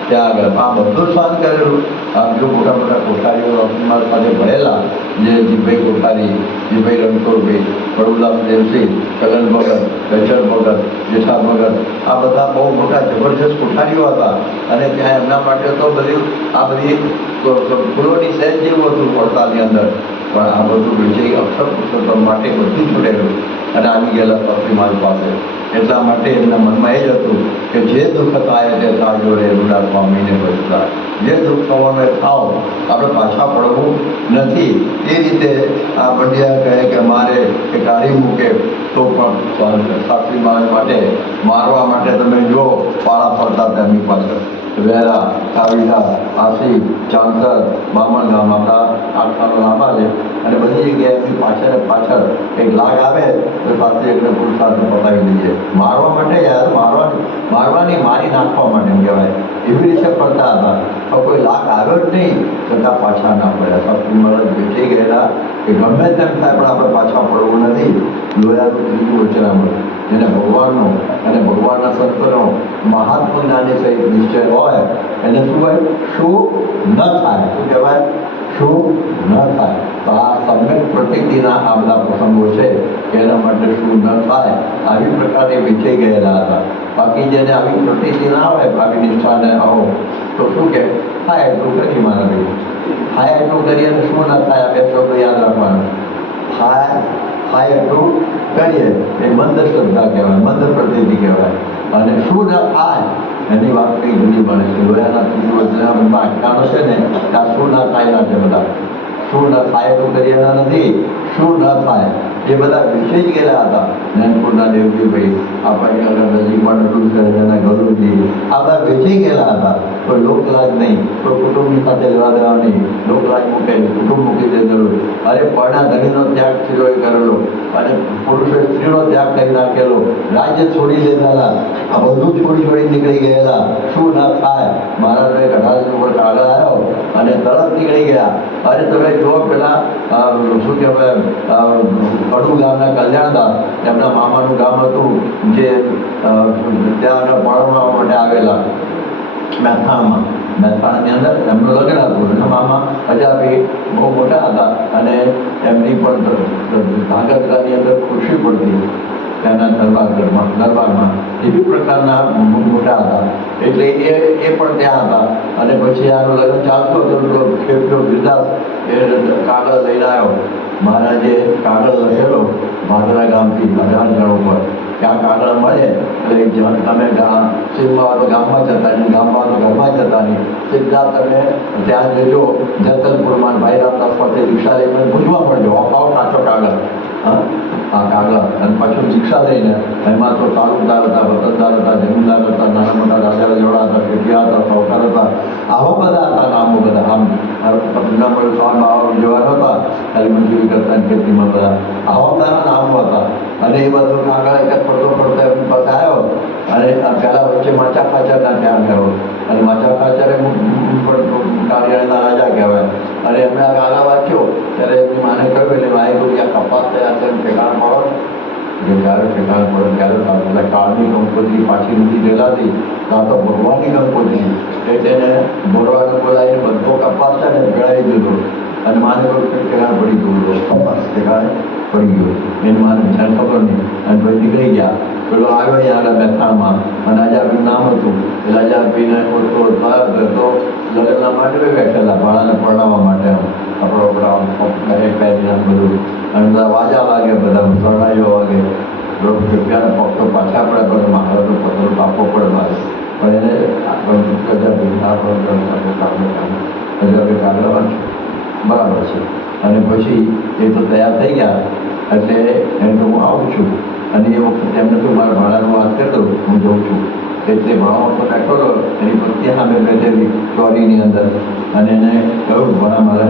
ત્યાં આગળ. આ બધું સહન કરેલું. આમ જો મોટા મોટા કોઠારીઓ અક્ષર સાથે ભરેલા જે જીભાઈ કોઠારી, જીભાઈ રણછોડભાઈ, પ્રભુદાસ દેવસિંહ, છગન ભગત, બેચર ભગત, જેઠા ભગત, આ બધા બહુ મોટા જબરજસ્ત કોઠારીઓ હતા. અને ત્યાં એમના માટે તો બધી આ બધી ફૂલોની સહેજ જેવું હતું પડતાલની અંદર. પણ આ બધું વિજય અક્ષર પુરુષોત્તમ માટે બધું છૂટેલું અને આવી ગયેલા શાસ્ત્રી મહારાજ પાસે. એટલા માટે એમના મનમાં એ જ હતું કે જે દુઃખ થાય તે થાજો રે રૂડા સ્વામીને બચતા. જે દુઃખ થવાનું એ થાવ, આપણે પાછા પડવું નથી. એ રીતે આ બંડિયા કહે કે મારે એ કાઢી મૂકે તો પણ શાસ્ત્રી મહારાજ માટે મારવા માટે તમે જો પાળા ફરતા તેમની પાછળ વેરા, કાવીડા, આસી, ચાંસર, બામણ ગામ આપણા આખાનો લાંબા છે. અને બધી જગ્યાએ એમની પાછળ એક લાગ આવે તો પાસે એકને પુરુષાર્થ પતાવી દઈએ. મારવા માટે યાર, મારવાની મારી નાખવા માટે એમ કહેવાય એવી રીતે ફરતા હતા. તો કોઈ લાગ આવ્યો જ નહીં છતાં પાછા ના પડ્યા. શાસ્ત્રી મહારાજ બેઠી ગયેલા કે ગમે તેમ થાય પણ આપણે પાછા પડવું નથી. લોયાનું ત્રીજું વચનામૃત જેને ભગવાનનો અને ભગવાનના સંતનો મહાત્મા જ્ઞાની સહિત નિશ્ચય હોય એને શું હોય? શું ન થાય. શું કહેવાય? શું ન થાય. તો આ સમ્યક પ્રતિક્રિયાના આ બધા પ્રસંગો છે કે એના માટે શું ન થાય આવી પ્રકારે વિચાઈ ગયેલા હતા. બાકી જેને આવી પ્રતિક્રિયા ના હોય, આવી નિષ્ઠાને આવો તો શું કે થાય એટલું કરી મારા ભાઈ, થાય એટલું કરીએ અને શું ના થાય આ બે શબ્દો યાદ રાખવાનું. થાય એટલું કરીએ એ મંદ શ્રદ્ધા કહેવાય, મંદ પ્રતિતિ કહેવાય. અને શું ન થાય એની વાત કંઈ જુદી બને છે. લોયાના ત્રીજું અટકાનો છે ને ત્યાં શું ના થાય ના છે બધા. શું ન થાય એટલું કરીએ નથી, શું ન થાય એ બધા વિષય જ ગયેલા હતા. નૈનપુરના દેવજીભાઈ, આપણી આગળ નજીકમાં નટુલ સરેજાના ગરુજી, આ બધા વેચી ગયેલા હતા. કોઈ લોકલાજ નહીં, કોઈ કુટુંબની સાથે લેવા દેવા નહીં. લોકલાજ મૂકે, કુટુંબ મૂકી દેલું. અરે પરણા ધણીનો ત્યાગ સ્ત્રીઓએ કરેલો અને પુરુષોએ સ્ત્રીનો ત્યાગ કરી નાખેલો. રાજ્ય છોડી દેતા, આ બધું છોડી નીકળી ગયેલા. શું ના થાય. મહારાજનો એક 18 ઉપર કાગળ આવ્યો અને તરત નીકળી ગયા. અરે તમે જુઓ પેલા શું કહેવાય અડુ ગામના કલ્યાણદાસ, એમના મામાનું ગામ હતું જે ત્યાં પરણવા માટે આવેલા મહેસાણાની અંદર એમનું લગ્ન હતું. એના મામા અજાભાઈ બહુ મોટા હતા અને એમની પણ ભાગતરાની અંદર ખુશી પડતી ત્યાંના દરબારમાં એવી પ્રકારના મોટા હતા. એટલે એ પણ ત્યાં હતા. અને પછી આનું લગ્ન ચાલતું હતું. ખેડૂતો બિરદાસ એ કાગળ લઈને આવ્યો. મહારાજે કાગળ લખેલો ભાદરા ગામથી 18 જણ ઉપર કે આ કાગળ મળે એટલે તમે સીમમાં તો ગામમાં જતા નહીં, ગામમાં તો ઘરમાં જતા નહીં, સીધા તમે ત્યાં જજો જતનપુરમાં ભાઈ રામદાસ પાસે રિક્ષા લઈને પૂછવા પડજો. અપાવો કાચો કાગળ. આ કાગળ અને પાછું રિક્ષા લઈને એમાં તો તાલુકદાર હતા, વતનદાર હતા, જમીનદાર હતા, નાના મોટા રાજા રજોડા હતા, ખેતિયા હતા, સાવકાર હતા, આવા બધા હતા નામો બધા. આમ પંજાબ બાવા જેવા હતા, ખાલી મંજૂરી કરતા ખેતીમાં બધા આવા બધાના નામો હતા. અને એ બધું કાગળ એક ફરતો એમની પાસે આવ્યો અને પહેલાં વચ્ચે માચા ખાચરના ત્યાં ગયો. અને માચા ખાચરે કાળિયાના રાજા કહેવાય. અને એમને આ કાગળ વાંચ્યો ત્યારે એમની માને કહ્યું એટલે માએ કહ્યું કે આ કપાસ થયા છે ઠેકાણ મળો કે ક્યારે ઠેકાણે પડે ક્યારે સારું. એટલે કાળની કંકોત્રી પાછી નથી રેલાતી, કાં તો ભગવાનની કંકોત્રી એ તેને ભરવાને બોલાવીને બધો કપાસ છે ને ગળાવી દીધો અને માને કોઈ ઠેકાણે પડી ગયું, કપાસ ઠેકાણે પડી ગયો. એની માને બિચારાને ખબર નહીં અને પછી નીકળી ગયા. પેલો આવ્યો અહીંયા મહેસાણામાં અને રાજાભાઈ નામ હતું. એ રાજાભાઈને તો લગ્નના માટે બેઠેલા ભાડાને પરણાવવા માટે આપણો પહેરીને બધું અને બધા વાજા વાગે, બધા શરણાઈઓ વાગે. રૂપિયાના પગ તો પાછા પડે પણ મારા તો પત્રો આપવો પડે મારે. પણ એને કાગળમાં બરાબર છે. અને પછી એ તો તૈયાર થઈ ગયા એટલે એમ તો હું આવું છું. અને એ વખતે એમને તો મારા ભાડાનું વાત કરી દઉં, હું જઉં છું. એટલે ભાડો તો નાખેલો એની પત્ની સામે બેઠેલી ચોરીની અંદર અને એને કહ્યું ભણા મારે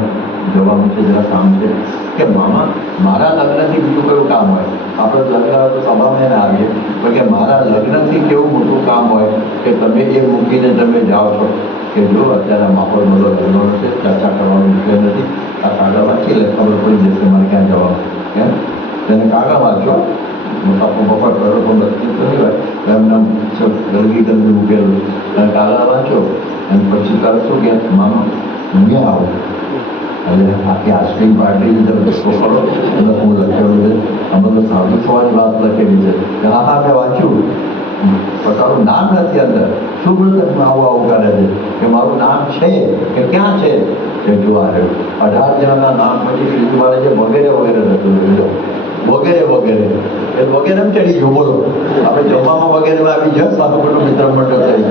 જવાનું છે, જરા કામ છે. કે મામા મારા લગ્નથી બીજું કયું કામ હોય? આપણે લગ્ન તો સભામાં એને આવીએ પણ કે મારા લગ્નથી કેવું મોટું કામ હોય કે તમે એ મૂકીને તમે જાઓ છો. કે જો અત્યારે માહોલ બધો લગ્નનો છે, ચર્ચા કરવાનો વિષય નથી. આ કાગળ વાંચી લે, ખબર પડી જશે મારે ક્યાં જવાનું. કેમ તેને કાગળ વાંચો મોટા બપોર કરો પણ બચતી તો નહીં હોય એમને ગલગી ગલગી મૂકેલું અને કાગળ વાંચો અને પછી તારે શું કે મામા અહીંયા આવો એટલે આખી આઈસ્ક્રીમ પાર્ટીની તમે દસ્તો કરો એટલે હું લખેલું છે. અમે તો સાધુ થવાની વાત લખેલી છે. હા હા મેં વાંચ્યું પણ તારું નામ નથી અંદર. શું બોલતો આવું આવું કરે છે કે મારું નામ છે કે ક્યાં છે કે જોવા રહ્યું 18 જણાના નામ પછી શ્રીજી મહારાજે વગેરે વગેરે લખ્યું વગેરે વગેરે એ વગેરે ચડી ગયું. બોલો આપણે જમવામાં વગેરેમાં આવી જાય સાધુનું મિત્ર મંડળ થઈ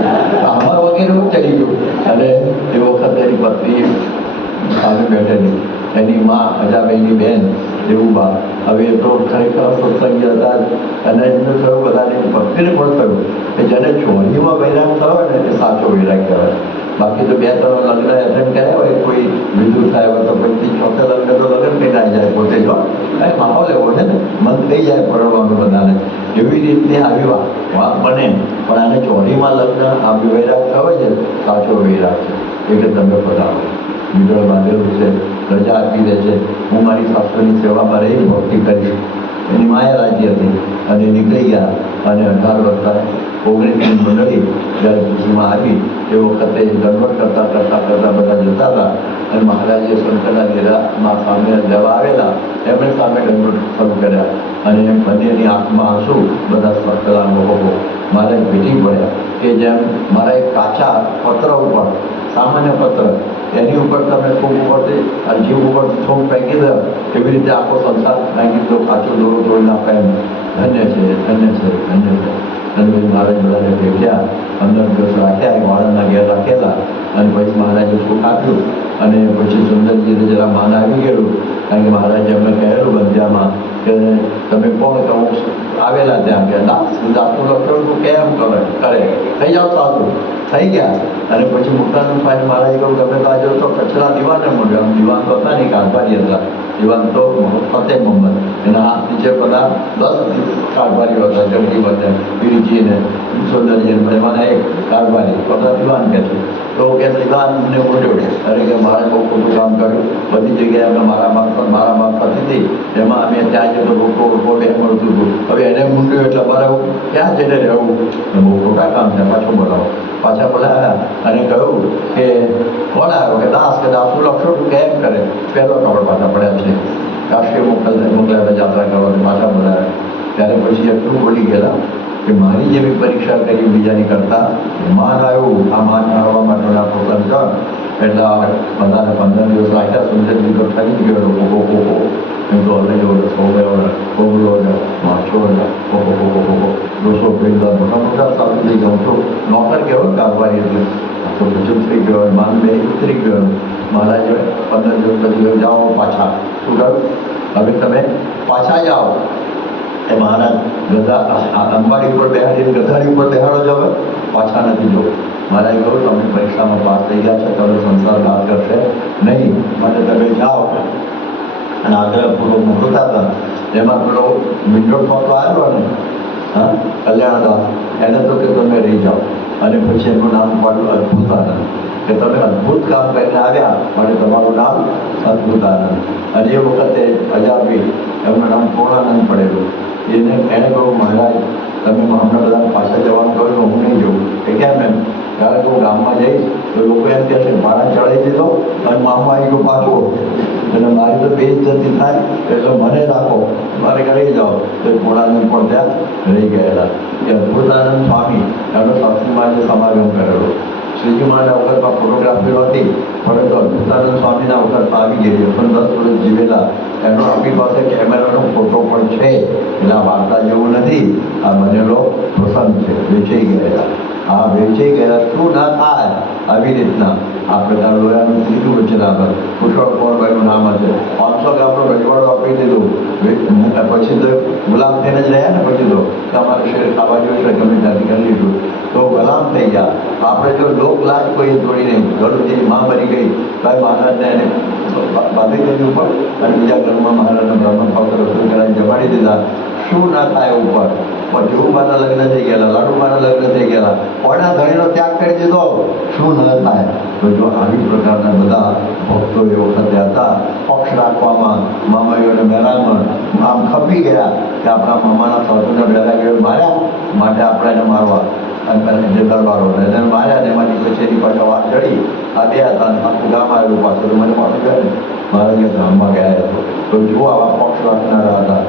આમાં વગેરે ચડી ગયું. અને એ વખત એની પત્ની સામે બેઠેલી એની મા અજાભાઈની બેન એવું બા. હવે એ તો ખરેખર સત્સંગી હતા અને એમને થયું બધાને ભક્તિને પણ થયું કે જેને ચોરીમાં વૈરાગ થયો ને એ સાચો વૈરાગ કહેવાય. બાકી તો 2-3 લગ્ન એટેન્ડ કર્યા હોય કોઈ બીજું થાય હોય તો પછી 4થે લગ્ન તો લગ્ન કંઈ આવી જાય પોતે જો કાંઈ માહોલ એવો છે ને મન થઈ જાય પરણવાનું બધાને. એવી રીતની આવી વાત બને પણ આને ચોરીમાં લગ્ન આ વૈરાગ થયો છે સાચો વૈરાગ છે એટલે તમે પધારો. વિડળ બાંધેલું છે, રજા આપી દે છે. હું મારી શાસ્ત્રની સેવામાં રહી ભક્તિ કરીશ. એની માયા રાજી હતી અને નીકળી ગયા. અને 18-19ની મંડળી જ્યારે ખુશીમાં આવી એ વખતે દંડવત કરતાં બધા જતા હતા અને મહારાજે સંતના ડેરામાં સામે લેવા આવેલા એમણે સામે દંડવત શરૂ કર્યા અને એમ બંનેની આંખમાં આંસુ બધા સર્કલા લોકો મારે ભેટી પડ્યા કે જેમ મારા એક કાચા પત્ર ઉપર સામાન્ય પત્ર એની ઉપર તમે થૂંક ઉપરથી અને જીવ ઉપર થૂંક ફેંકી દો એવી રીતે આખો સંસાર ફેંકી દો કાચો દોરો તોડી નાખે એમ. ધન્ય છે ધન્ય છે ધન્ય છે. અને મહારાજ બધાને ભેટ્યા 15 દિવસ રાખ્યા વાળાના ઘેર રાખેલા અને પછી મહારાજે સુખ આપ્યું અને પછી સુંદરજીને જરા માન આવી ગયેલું કારણ કે મહારાજે એમને કહેલું બંધ્યામાં કે તમે કોણ કહું આવેલા ત્યાં કે દાતું લખેલું તું કેમ કરે થઈ જાઓ સાધુ. થઈ ગયા અને પછી મુક્તાનંદ સ્વામી મહારાજે કહ્યું તમે તો આજે તો કચરા દીવાને મળ્યો. આમ દીવાન તો હતા નહીં, કારભારી હતા. દીવાન તો ફતેહ મોહમ્મદ એના હાથ નીચે બધા 10 કારભારીઓ હતા. જગજી બધે પીરજીને સુંદરજીને એમાંના એક કારભારી બધા દીવાન કહે છે. તો કે દીવાનને મૂંડ્યો અરે કે મારે બહુ ખોટું કામ કર્યું. બધી જગ્યાએ અમે મારા મારફત હતી એમાં અમે ત્યાં જતો રોકો બે મળતું હતું. હવે એને મૂંડ્યો એટલે મારે ક્યાં જઈને રહેવું? બહુ ખોટા કામ છે. પાછો બોલાવો. પાછા બોલાવ્યા અને કહ્યું કે કોણ આવ્યો કે દાસ કે દાસનું લક્ષણ કેમ કરે. પહેલો કપડ પાછા પડ્યા છે. રાષ્ટ્રીય મોકલાવ્યા યાત્રા કરવાની પાછા બોલાવ્યા. ત્યારે પછી એટલું બોલી ગયેલા કે મારી જેવી પરીક્ષા કરી બીજાની કરતાં માન આવ્યું. આ માન મેળવવા માટેના પ્રોગ્રામ કર એટલે બધાને 15 દિવસ રાખ્યા. સુંદરજી તો થઈ જ ગયો કોકો એમ તો અલગ સૌ કોગલો માછો દોસો મોટા મોટા સાધુ થઈ જાઉં તો નોકર કહેવો કારભારી એટલે તો ભજન થઈ ગયો માન બે ઉતરી ગયો. મહારાજે 15 દિવસ પછી જાઓ પાછા. શું કહ્યું? હવે તમે પાછા જાઓ. એ મહારાજ અંબાડી ઉપર બેહાડીને ગધાડી ઉપર બેહાડો જ હવે પાછા નથી જો. મહારાજ કહ્યું તમે પરીક્ષામાં પાસ થઈ ગયા છે તમે સંસાર બહાર કરશે નહીં માટે તમે જાઓ. અને આગ્રહપૂર્વક મોકલતા હતા એમાં પેલો વિન્ડોર તો આવ્યો ને હા કલ્યાણદાસ એને તો કે તમે રહી જાઓ. અને પછી એનું નામ પાડ્યું અદ્ભુત આનંદ કે તમે અદ્ભુત કામ કરીને આવ્યા માટે તમારું નામ અદ્ભુત આનંદ. અને એ વખતે અજાબી એમનું નામ પૂર્ણાનંદ પડેલું. એણે કહ્યું મહારાજ તમે હમણાં બધા પાછા જવાનું કહ્યું હું નહીં જઉં કે કેમ એમ કારણ કે હું ગામમાં જઈશ તો લોકો એમ કહે છે ભાડા ચડાવી દીધો અને મામા આવી ગયો પાછો અને મારી તો બે ઇજ્જતી થાય એટલે મને રાખો મારે ઘરે જાઓ તો પૂર્ણાનંદ પણ ત્યાં રહી ગયેલા કે અદ્ભુતાનંદ સ્વામી એમનો સત્સંગમાં સમાગમ કરેલો શ્રીજી મહારાજના વખતમાં ફોટોગ્રાફી હતી પરંતુ અદ્ભુતાનંદ સ્વામીના વખતમાં આવી ગયેલી પણ 10 વર્ષ જીવેલા એનો આપણી પાસે કેમેરાનો ફોટો પણ છે એટલે આ વાર્તા જેવું નથી આ બનેલો પ્રસંગ છે વેચાઈ ગયેલા આ વેચાઈ ગયેલા શું ના થાય આવી રીતના આ પ્રકાર લોયાનું ત્રીજું વચનામૃત કુશળ કૌરભાઈનું નામ હશે 500 ગામનો રજવાડો આપી દીધું પછી તો ગુલામ થઈને જ રહ્યા ને પછી તો અમારે શેર ખાવા જોઈએ છે ગમે ત્યાંથી કરી લીધું તો ગુલામ થઈ ગયા આપણે જો લોકલાજ કોઈ જોડી નહીં ઘરું જે માં મરી ગઈ ભાઈ મહારાજને એને બાંધી દીધું ઉપર અને બીજા ઘરમાં મહારાજને બ્રાહ્મણ પત્ર રસોઈ કરાવી જમાડી દીધા શું ના થાય ઉપર પણ ધ્રુવમાના લગ્ન થઈ ગયેલા લાડુમાના લગ્ન થઈ ગયેલા કોના ધણીનો ત્યાગ કરી દીધો શું ન થાય તો જો આવી પ્રકારના બધા ભક્તો એ વખતે હતા પક્ષ રાખવામાં મામાઈઓને મેળામણ આમ ખપી ગયા કે આપણા મામાના સાધુને બેલા ગયો માર્યા માટે આપણે એને મારવા અને જે દરબારો એને માર્યા ને એમાંથી કચેરી પાછળ વાત ચડી આ બે હતા આખું ગામ આવ્યું પાછું મને પાછું ગયા ને મારા જે ગામમાં ગયા હતો તો જો આવા પક્ષ રાખનારા હતા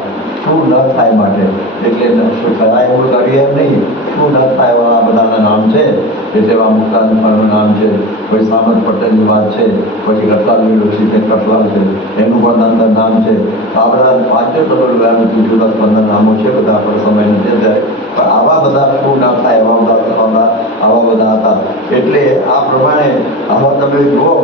શું ન થાય માટે એટલે શું કરાય એવું કરીએ એમ નહીં શું ન થાય એવા બધાના નામ છે એટલે એવા મુક્તાનંદનું નામ છે કોઈ સામંત પટેલની વાત છે પછી કટલાલ ઋષિ કટલાલ છે એનું પણ અંદર નામ છે આ બધા 5 ટકા જુદા 15 નામો છે બધા આપણે સમય નથી ત્યારે પણ આવા બધા શું ના થાય આવા બધા હતા એટલે આ પ્રમાણે આવા તમે જુઓ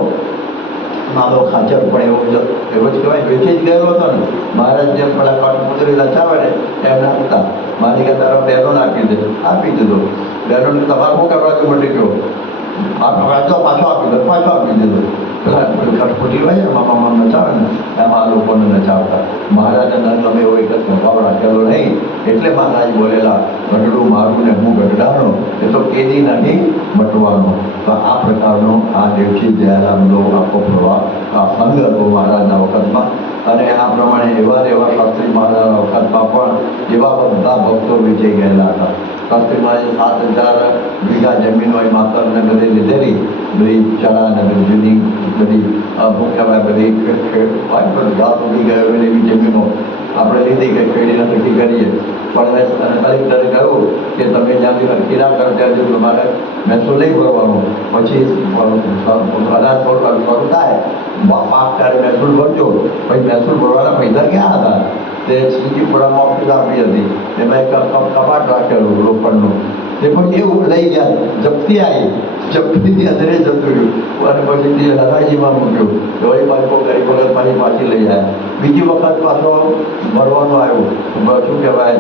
મારો ખાચર પણ એવો જ કહેવાય વેચી જ ગયેલો હતો ને મહારાજ જેમ પેલા કટપુતરી લચાવે ને એમના હતા મારી કે તારા બહેનોને આપી દીધો બહેનોને તમારે શું કરવાનું મટી ગયો પાછો આપી દીધો પેલા કટપુતરી હોય ને મામા નચાવે ને એમાં આ લોકોને નચાવતા મહારાજને ન ગમે એવો એક જ સ્વભાવ રાખેલો નહીં એટલે મહારાજ બોલેલા ગઢડું મારું ને હું ગઢડાનો એ તો કેદી નથી મટવાનો તો આ પ્રકારનો આ દેવજી દયારામનો આખો પ્રવાહ આ સંગ હતો મહારાજના વખતમાં અને આ પ્રમાણે એવા શાસ્ત્રી મહારાજના વખતમાં પણ એવા બધા ભક્તો વેચાઈ ગયેલા હતા શાસ્ત્રી મહારાજે 7,000 વીઘા જમીન હોય માતરને બધી લીધેલી બધી ચણા ને જૂની બધી શું કહેવાય બધી ઘાસ ઉડી ગયો એવી જમીનો આપણે લીધી કે ખેડીને નક્કી કરીએ પણ કલેક્ટરે કહ્યું કે તમે જ્યાંથી નક્કી ના કરો ત્યાં તમારે મહેસૂલ નહીં ભરવાનો પછી અનાજ શરૂ થાય પાક ત્યારે મહેસૂલ ભરજો પછી મહેસૂલ ભરવાના પૈસા ક્યાં હતા તે શ્રીજીપુરામાં ઓફિસ આપી હતી એમાં એક કપાટ રાખેલું રોકડનું તે પછી એવું લઈ ગયા જપ્તી આવી જપ્તીથી અંદરે જતું રહ્યું અને પછી હરાજીમાં મૂક્યું વળી પાછો ગરીબ વખત પાછી લઈ આવ્યા બીજી વખત પાછો ભરવાનું આવ્યું શું કહેવાય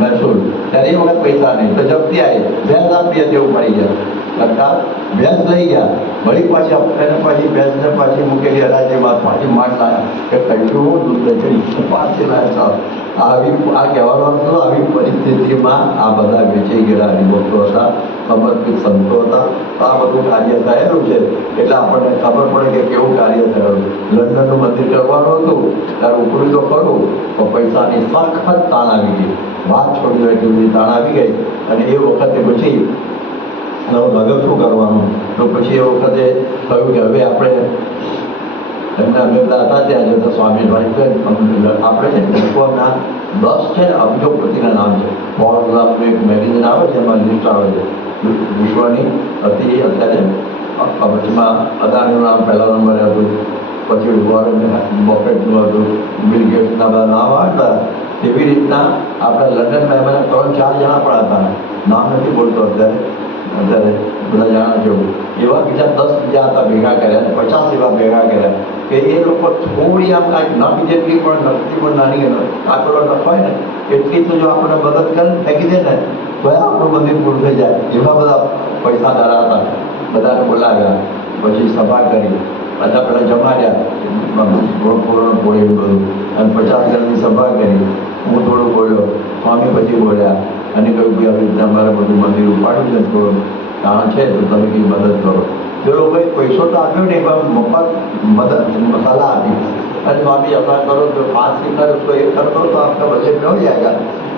મહેસૂલ ત્યારે એ વખત પૈસા નહીં તો જપ્તી આવી ભેંસ આપી હતી એવું મળી ગયા કરતા ભેંસ લઈ ગયા વળી પાછી એને પાછી ભેંસને પાછી મૂકેલી હરાજીમાં પાછી માંડ લાવ્યા કે કઈશું દૂધ લઈ પાછી લાવ્યા આવી આ કહેવાનો હતો આવી પરિસ્થિતિમાં આ બધા વેચાઈ ગયેલા હરિભક્તો હતા સમર્પિત સંતો હતા તો આ બધું કાર્ય થયેલું છે એટલે આપણને ખબર પડે કે કેવું કાર્ય થયેલું લંડનનું મંદિર કરવાનું હતું ત્યારે ઉપરી તો ખરું તો પૈસાની સખત તાણ આવી ગઈ વાત છોડી દો એટલી બધી તાણ આવી ગઈ અને એ વખતે પછી હવે શું કરવાનું તો પછી એ વખતે કહ્યું કે હવે આપણે એમને અમે બધા હતા ત્યાં જતા સ્વામીભાઈ આપણે છે વિશ્વના 10 છે ને અબજોપતિના નામ છે ફોર ગ્લાસનું એક મેગેઝિન આવે છે એમાં લિસ્ટ આવે છે વિશ્વની અત્યારે વચમાં અદાણીનું નામ પહેલા નંબરે હતું પછી વોરન બફેટનું હતું બિલ ગેટ્સના બધા નામ હતા એવી રીતના આપણે લંડનમાં એમાં 3-4 જણા પણ હતા નામ નથી બોલતો અત્યારે બધા જાણા જેવું એવા બીજા 10 બીજા હતા ભેગા કર્યા 50 એવા ભેગા કર્યા કે એ લોકો થોડી આમ કાંઈક નખ જેટલી પણ નખથી પણ નાની આટલો નખ હોય ને એટલી તો જો આપણે મદદ કરીને ફેંકી દે ને તો આપણું મંદિર પૂરું થઈ જાય એવા બધા પૈસા ધરાવતા બધાને બોલાવ્યા પછી સભા કરી બધા પેલા જમાડ્યા પૂરણ પોળે એવું બધું અને 50 જણની સભા કરી હું થોડું બોલ્યો સ્વામી પછી બોલ્યા અને કહ્યું કે આવી રીતે અમારે બધું મંદિર ઉપાડ્યું છે થોડું કારણ છે તો તમે કંઈ મદદ કરો એ લોકોએ પૈસો તો આપ્યો નહીં પણ મફત સલાહ આપી અને સ્વામી अपना करो जो 5 सीटर उसको एक कर दो तो आपका बजट में हो जाएगा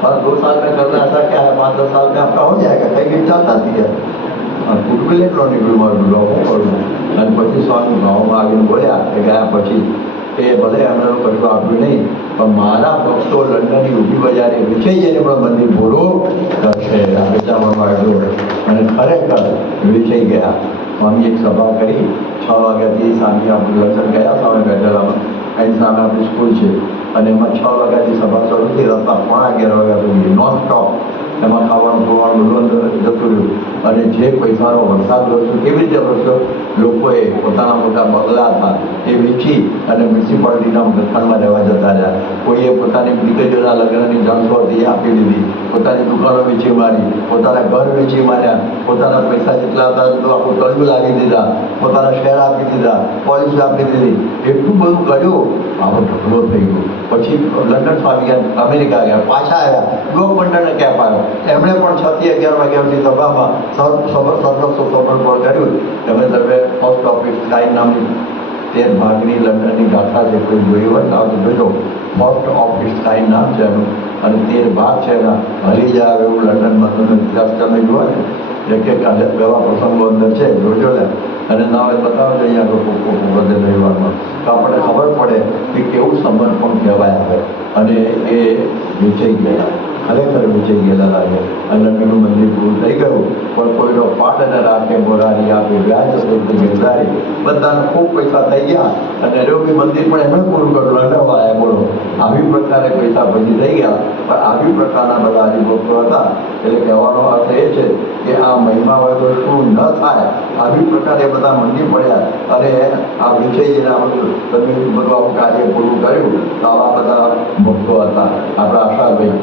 और 2 साल में करना ऐसा क्या है, 5-10 साल में आपका हो जाएगा, कहीं भी चालता थी गुडविल એટલો નીકળ્યું મારું હું કરું. અને પછી સ્વામી ભાવમાં આવીને બોલ્યા કે ગયા પછી એ ભલે એમને કશું આપ્યું નહીં, પણ મારા ભક્તો લંડનની ઊભી બજારે વિજય જઈને પણ મંદિર પૂરું કરશે. આ વેચાણમાં આવ્યો અને ખરેખર વિજય ગયા. સ્વામી એક સભા કરી 6 વાગ્યાથી સાંજે આપણે લંડન ગયા સામે બેઠેલામાં એની સામે આપણી સ્કૂલ છે અને એમાં 6 વાગ્યાથી સભા શરૂ થઈ રસ્તા 11:30 વાગ્યા સુધી નોન સ્ટોપ. એમાં ખાવાનું પીવાનું બધું અંદર જતું રહ્યું અને જે પૈસાનો વરસાદ વરસ્યો કેવી રીતે વરસ્યો, લોકોએ પોતાના મોટા બંગલા હતા એ વેચી અને મ્યુનિસિપાલિટીના મકાનમાં રહેવા જતા રહ્યા. કોઈએ પોતાની દીકરીઓના લગ્નની જણસો હતી એ આપી દીધી, પોતાની દુકાનો વેચી મારી, પોતાના ઘર વેચી માર્યા, પોતાના પૈસા જેટલા હતા તો આખું તળિયું લાવી દીધા, પોતાના શેર આપી દીધા, પોલિસી આપી દીધી, એટલું બધું કર્યું. આવો ઢગલો થઈ ગયો. પછી લંડન સ્વામી ગયા, અમેરિકા ગયા, પાછા આવ્યા, ગ્લોબ મંડળને કેમ્પ આવ્યો. એમણે પણ 6 થી 11 વાગ્યા સુધી સભામાં સર્વસ્વ સમર્પણ કર્યું. એમણે તમે ફર્સ્ટ ઓફિસ સ્કાય નામની 13 ભાગની લંડનની ગાથા છે, કોઈ જોઈ હોય તો જોજો. ફર્સ્ટ ઓફિસ સ્કાય નામ છે એનું અને 13 ભાગ છે એના. હલી જાય એવું લંડનમાં તમે ઇતિહાસ તમે જુઓ ને એક એવા પ્રસંગો અંદર છે, જોજો ને. અને ના હોય બતાવજો અહીંયા લોકો બધે રવિવારમાં, તો આપણને ખબર પડે કે કેવું સમર્પણ કહેવાય આવે. અને એ વિજય ગયા, ખરેખર વિજય ગયેલા લાગે. અને લંડનનું મંદિર પૂરું થઈ ગયું, પણ કોઈનો પાટ ન રાખે મોરારી આપે વ્યાજ સુધી ગિરધારી. બધાને ખૂબ પૈસા થઈ ગયા અને રેવડી મંદિર પણ એમણે પૂરું કર્યું લંડનમાં. બોલો, આવી પ્રકારે પૈસા પછી થઈ ગયા, પણ આવી પ્રકારના બધા હરિભક્તો હતા. એટલે કહેવાનો અર્થ એ છે કે આ મહિમા હોય તો શું ન થાય, આવી પ્રકારે બધા મંદિર પડ્યા અને આ વિજયજીને બધું બધું આવું કાર્ય પૂરું કર્યું. તો આવા બધા ભક્તો હતા. આપણા આશાભાઈ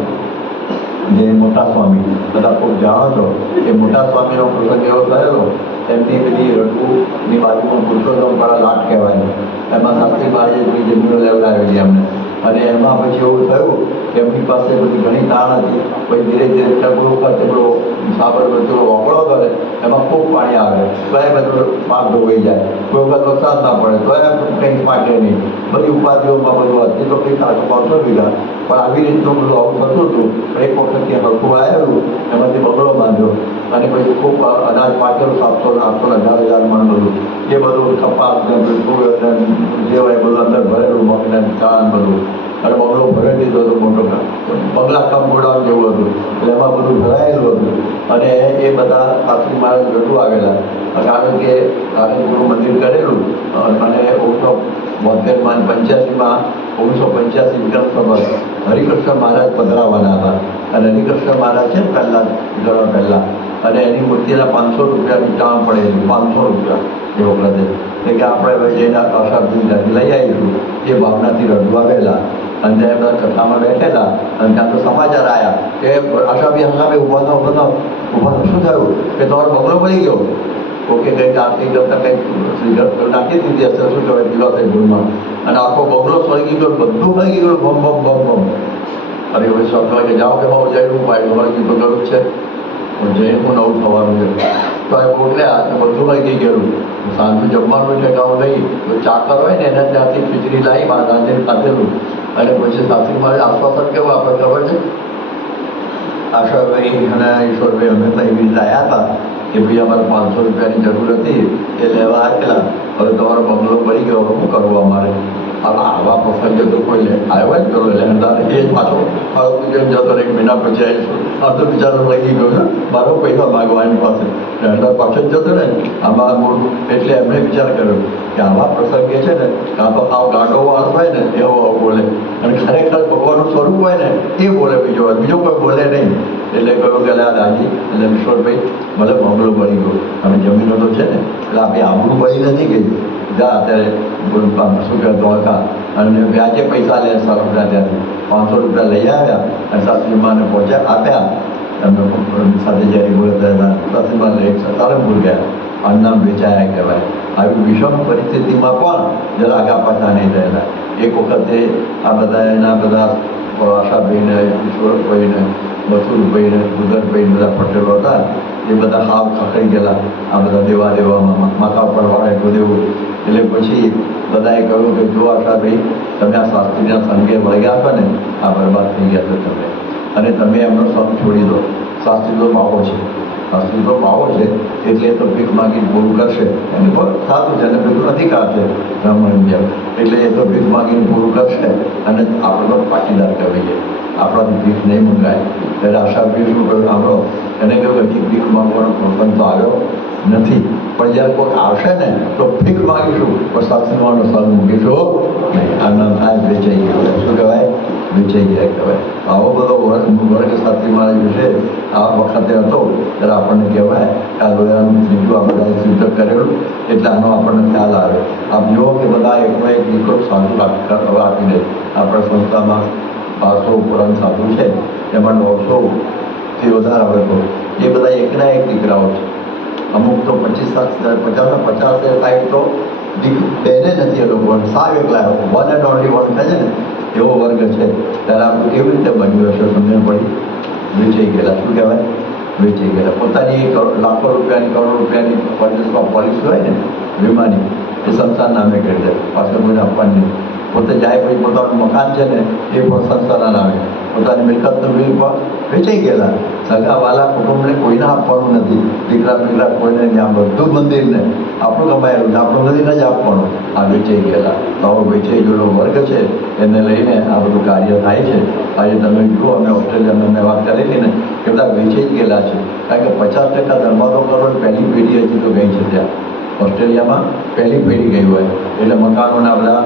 જે મોટા સ્વામી બધા ખૂબ જાણો છો કે મોટા સ્વામીનો પ્રસંગ એવો થયેલો, એમની બધી રઘુની બાજુમાં પુરુષોત્તમવાળા લાટ કહેવાય, એમાં શાસ્ત્રી મહારાજે બધી જમીનો લેવડાવેલી એમને. અને એમાં પછી એવું થયું કે એમની પાસે બધી ઘણી તાણ હતી. પછી ધીરે ધીરે ટબલો ઉપર ટબલો સાબરમતી ઓગળો કરે, એમાં ખૂબ પાણી આવે તો એ બધું પાક ધોવાઈ જાય. કોઈ વખત વરસાદ ના પડે તો એ કંઈક પાકે નહીં. બધી ઉપાધિઓમાં બધું હતી તો કંઈક 500 વીઘા, પણ આવી રીતનું બધું આવું થતું હતું. એક વખત ત્યાં હળકું આવેલું, એમાંથી બગડો બાંધ્યો અને પછી ખૂબ અનાજ પાકેલું 700-800-1000 મણ બધું. એ બધું કપાસ ને જે હોય બધું અંદર ભરેલું, મગને કાન બધું. અને બગડો ભરાઈ દીધો હતો મોટો, બગલા કામ ગોડાઉન જેવું હતું. એટલે એમાં બધું ભરાયેલું હતું. અને એ બધા શાસ્ત્રી મહારાજ ઘટું આવેલા, કારણ કે ગુરુ મંદિર કરેલું. અને 1985માં 1985 વિક્રમ સંવત હરિકૃષ્ણ મહારાજ પધરાવાના હતા. અને હરિકૃષ્ણ મહારાજ છે પહેલાં ઘણા પહેલાં, અને એની મૂર્તિના 500 રૂપિયાની ટામ પડેલી, 500 રૂપિયા એ વખતે. એટલે કે આપણે હવે જઈને આશાથી લઈ આવીશું એ ભાવનાથી રડવા આવેલા. અને ત્યાં બધા કથામાં બેઠેલા અને ત્યાં તો સમાચાર આવ્યા કે આશાભી હંગામે ઊભા શું થયું કે તમારો બગલો પડી ગયો. ઓકે, કંઈક આરતી કરતા કંઈક નાખી દીધી હશે, શું કહેવાય પીલો થઈ ભૂલમાં, અને આખો બગલો સળગી ગયો, બધું સળગી ગયું, બમ બમ બમ બમ. અરે હવે સ્વામી કે જાઓ કે બહુ જાય ભાઈ સળગી તો ગયું છે, જઈને હું નવું થવાનું છે. તો એ બોલ્યા તો બધું સળગી ગયેલું. સાંજનું જમવાનું ઠેકાવું નહીં તો ચાકર હોય ને એના ત્યાંથી ખીચડી લાવી સાંજે ખાધેલું. અને પછી સાસરી મારે આશ્વાસન કેવું આપણે ખબર છે, આશાભાઈ અને ઈશ્વરભાઈ અમે તો એવી રીતે આવ્યા હતા કે ભાઈ અમારે 500 રૂપિયાની જરૂર હતી, એ લેવા આવેલા. હવે તમારો બંગલો પડી ગયો, શું કરવું અમારે? આવા પ્રસંગે તો કોઈ આવ્યો જ કરો લેણદાર એ જ પાછો જતો 1 મહિના પછી આવીશું. આ તો બિચારો લઈ ગયો ને, મારો પૈસા માગવા એની પાસે, લેણદાર પાછો જ જતો ને આમાં મોટું. એટલે એમણે વિચાર કર્યો કે આવા પ્રસંગે છે ને કાં તો આવ ગાંડો વાળ હોય ને એવો બોલે, અને ખરેખર ભગવાનનું સ્વરૂપ હોય ને એ બોલે, બીજો કોઈ બોલે નહીં. એટલે કહ્યું કે આ દાદી એટલે ઈશ્વરભાઈ ભલે બંગલો બની ગયો અને જમીનો તો છે ને, એટલે આપણી આબરૂ બળી નથી ગઈ. જા અત્યારે શું કહે દોડતા અને વ્યાજે પૈસા લે સરફના ત્યાંથી 500 રૂપિયા લઈ આવ્યા અને સાસરીમાને પહોંચ્યા આપ્યા. એમને સાથે જ્યારે બોલતા હતા સાસરીમાં લઈ સારંગપુર ગયા. અન્નામ વેચાયા કહેવાય. આવી વિષમ પરિસ્થિતિમાં પણ જરા આગા પાછા નહીં થયેલા. એક વખતે આ બધા એના બધા આશાભાઈને, ઈશ્વરભાઈને, મથુરભાઈને, ગુદરભાઈ બધા પટેલો હતા, એ બધા હાવ ખખાઈ ગયેલા આ બધા દેવામાં, માથા ઉપર વાળે એટલું દેવું. એટલે પછી બધાએ કહ્યું કે જો આશાભાઈ તમે આ શાસ્ત્રીના સંગે વળગ્યા છો ને, આ બરબાદ થઈ ગયા છો તમે. અને તમે એમનો સંગ છોડી દો. શાસ્ત્રી તો બાવો છે, શાસ્ત્રી તો બાવો છે એટલે એ તો ભીખ માગીને પૂરું કરશે. એની પર સાચું છે, એને ભીખ નથી કાઢશે બ્રાહ્મણ જેમ, એટલે એ તો ભીખ માગીને પૂરું કરશે અને આપણે તો પાટીદાર કહેવાઈએ, આપણાથી ભીખ નહીં મંગાય. ત્યારે આશા ભીખનું કહ્યું સાંભળો, એને કહ્યું હજી ભીખ માંગવાનો પ્રસંગ તો આવ્યો નથી, પણ જ્યારે કોઈ આવશે ને તો ભીખ માગીશું, પણ શાસ્ત્રીનો સંગ મૂકીશું નહીં. આ નામ થાય વેચાઈ ગયો. શું કહેવાય? વેચાઈ ગયા કહેવાય. આવો બધો વર્ગ શાસ્ત્રી મહારાજ વિશે આ વખતે હતો ત્યારે આપણને કહેવાય કે આ લોયાનું ત્રીજું આ બધા સિદ્ધ કરેલું, એટલે આનો આપણને ખ્યાલ આવે. આપ જુઓ કે બધા એકનો એક દીકરો સાધુ આપી દે. આપણા સંસ્થામાં 500 ઉપરાંત સાધુ છે, એમાં 900થી વધારે આવે તો એ બધા એકના એક દીકરાઓ છે. અમુક તો 50-50 તો બેને નથી, એ લોકો સાવ એકલા વન એન્ડ ઓનલી વન કહે છે ને એવો વર્ગ છે. ત્યારે આપણું કેવી રીતે બન્યું હશે સમજણ પડી. વેચાઈ ગયેલા. શું કહેવાય? વેચાઈ ગયેલા. પોતાની લાખો રૂપિયાની કરોડ રૂપિયાની પોલિસી હોય ને વીમાની, એ સંસ્થા નામે કરી દે, પાછળ કોઈને આપવાની નહીં. પોતે જાય પછી પોતાનું મકાન છે ને એ પણ સંસ્થાના નામે, પોતાની મિલકતનું બિલ પણ વેચાઈ ગયેલા. સગા વાલા કુટુંબને કોઈને આપવાનું નથી, દીકરા કોઈને નહીં, આ બધું મંદિરને આપણું કમાયેલું છે, આપણું મંદિરને જ આપવાનું. આ વેચાઈ ગયેલા. તો આવો વેચાઈ ગયેલો વર્ગ છે, એને લઈને આ બધું કાર્ય થાય છે. આજે તમે જુઓ, અમે ઓસ્ટ્રેલિયામાં મેં વાત કરેલી ને કે બધા વેચાઈ જ ગયેલા છે, કારણ કે 50% ધર્માદો કરો પહેલી પેઢી હજી તો ગઈ છે ત્યાં ઓસ્ટ્રેલિયામાં, પહેલી પેઢી ગઈ હોય એટલે મકાનોના બધા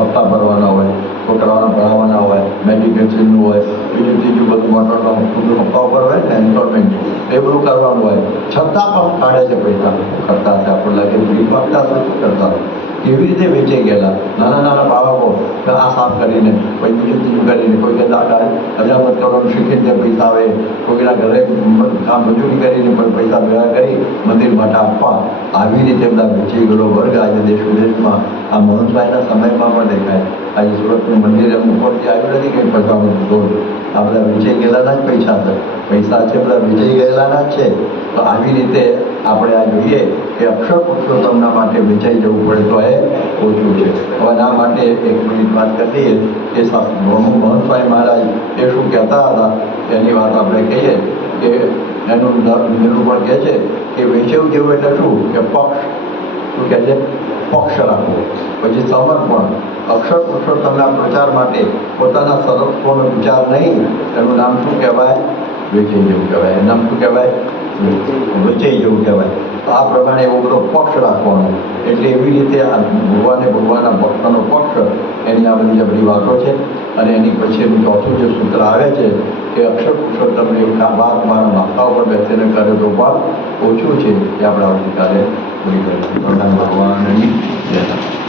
હપ્તા ભરવાના હોય, છોકરાઓને ભણાવવાના હોય, મેડિકેશનનું હોય, બીજું ત્રીજું બધું મોટરનો હપ્તા ઉપર હોય ને ઇન્સ્ટોલમેન્ટ, એ બધું કરવાનું હોય. છતાં પણ કાઢે છે પૈસા. કરતા હશે આપણને લાગે ભીખ આપતા હશે, શું કરતા કેવી રીતે વેચાઈ ગયેલા. નાના નાના બાળકો આ સાફ કરીને, કોઈ બીજું ત્રીજું કરીને, કોઈ કે દાદા અજામત કરવાનું શીખીને પૈસા આવે, કોઈના ઘરે કામ મજૂરી કરીને પણ પૈસા ભેગા કરી મંદિર માટે આપવા. આવી રીતે બધા વેચાઈ ગયેલો વર્ગ આજે દેશ વિદેશમાં આ મોહનભાઈના સમયમાં પણ દેખાય. આજે સુરતનું મંદિર એમ ઉપરથી આવ્યું નથી કંઈ પૈસાનું જોડ, આ બધા વેચાઈ ગયેલાના જ પૈસા છે. પૈસા છે બધા વેચાઈ ગયેલાના જ છે. તો આવી રીતે આપણે આ જોઈએ કે અક્ષર પુરુષોત્તમના માટે વેચાઈ જવું પડે તો એ ઓછું છે. હવે આ માટે 1 મિનિટ વાત કરી દઈએ કે મોહનભાઈ મહારાજ એ શું કહેતા હતા એની વાત આપણે કહીએ કે એનું નિરૂપણ કહે છે કે વેચાવું જેવું એટલે શું કે પક્ષ, શું કહે છે? પક્ષ રાખવો. પછી સમર્પણ. અક્ષર પુરુષોત્તમના પ્રચાર માટે પોતાના સર્વસ્વનો વિચાર નહીં, એનું નામ શું કહેવાય? વેચાઈ જવું કહેવાય. એનું નામ શું કહેવાય? વેચાઈ જવું કહેવાય. તો આ પ્રમાણે એવો બધો પક્ષ રાખવાનો. એટલે એવી રીતે આ ભગવાનના ભક્તનો પક્ષ, એની આ બધી વાતો છે. અને એની પછી એનું ચોથું જે સૂત્ર આવે છે કે અક્ષર પુરુષોત્તમને વાત મારા માથા ઉપર બેસીને કરે તો પણ ઓછું છે. એ આપણે આવતીકાલે પૂરી કરીશું. ભગવાન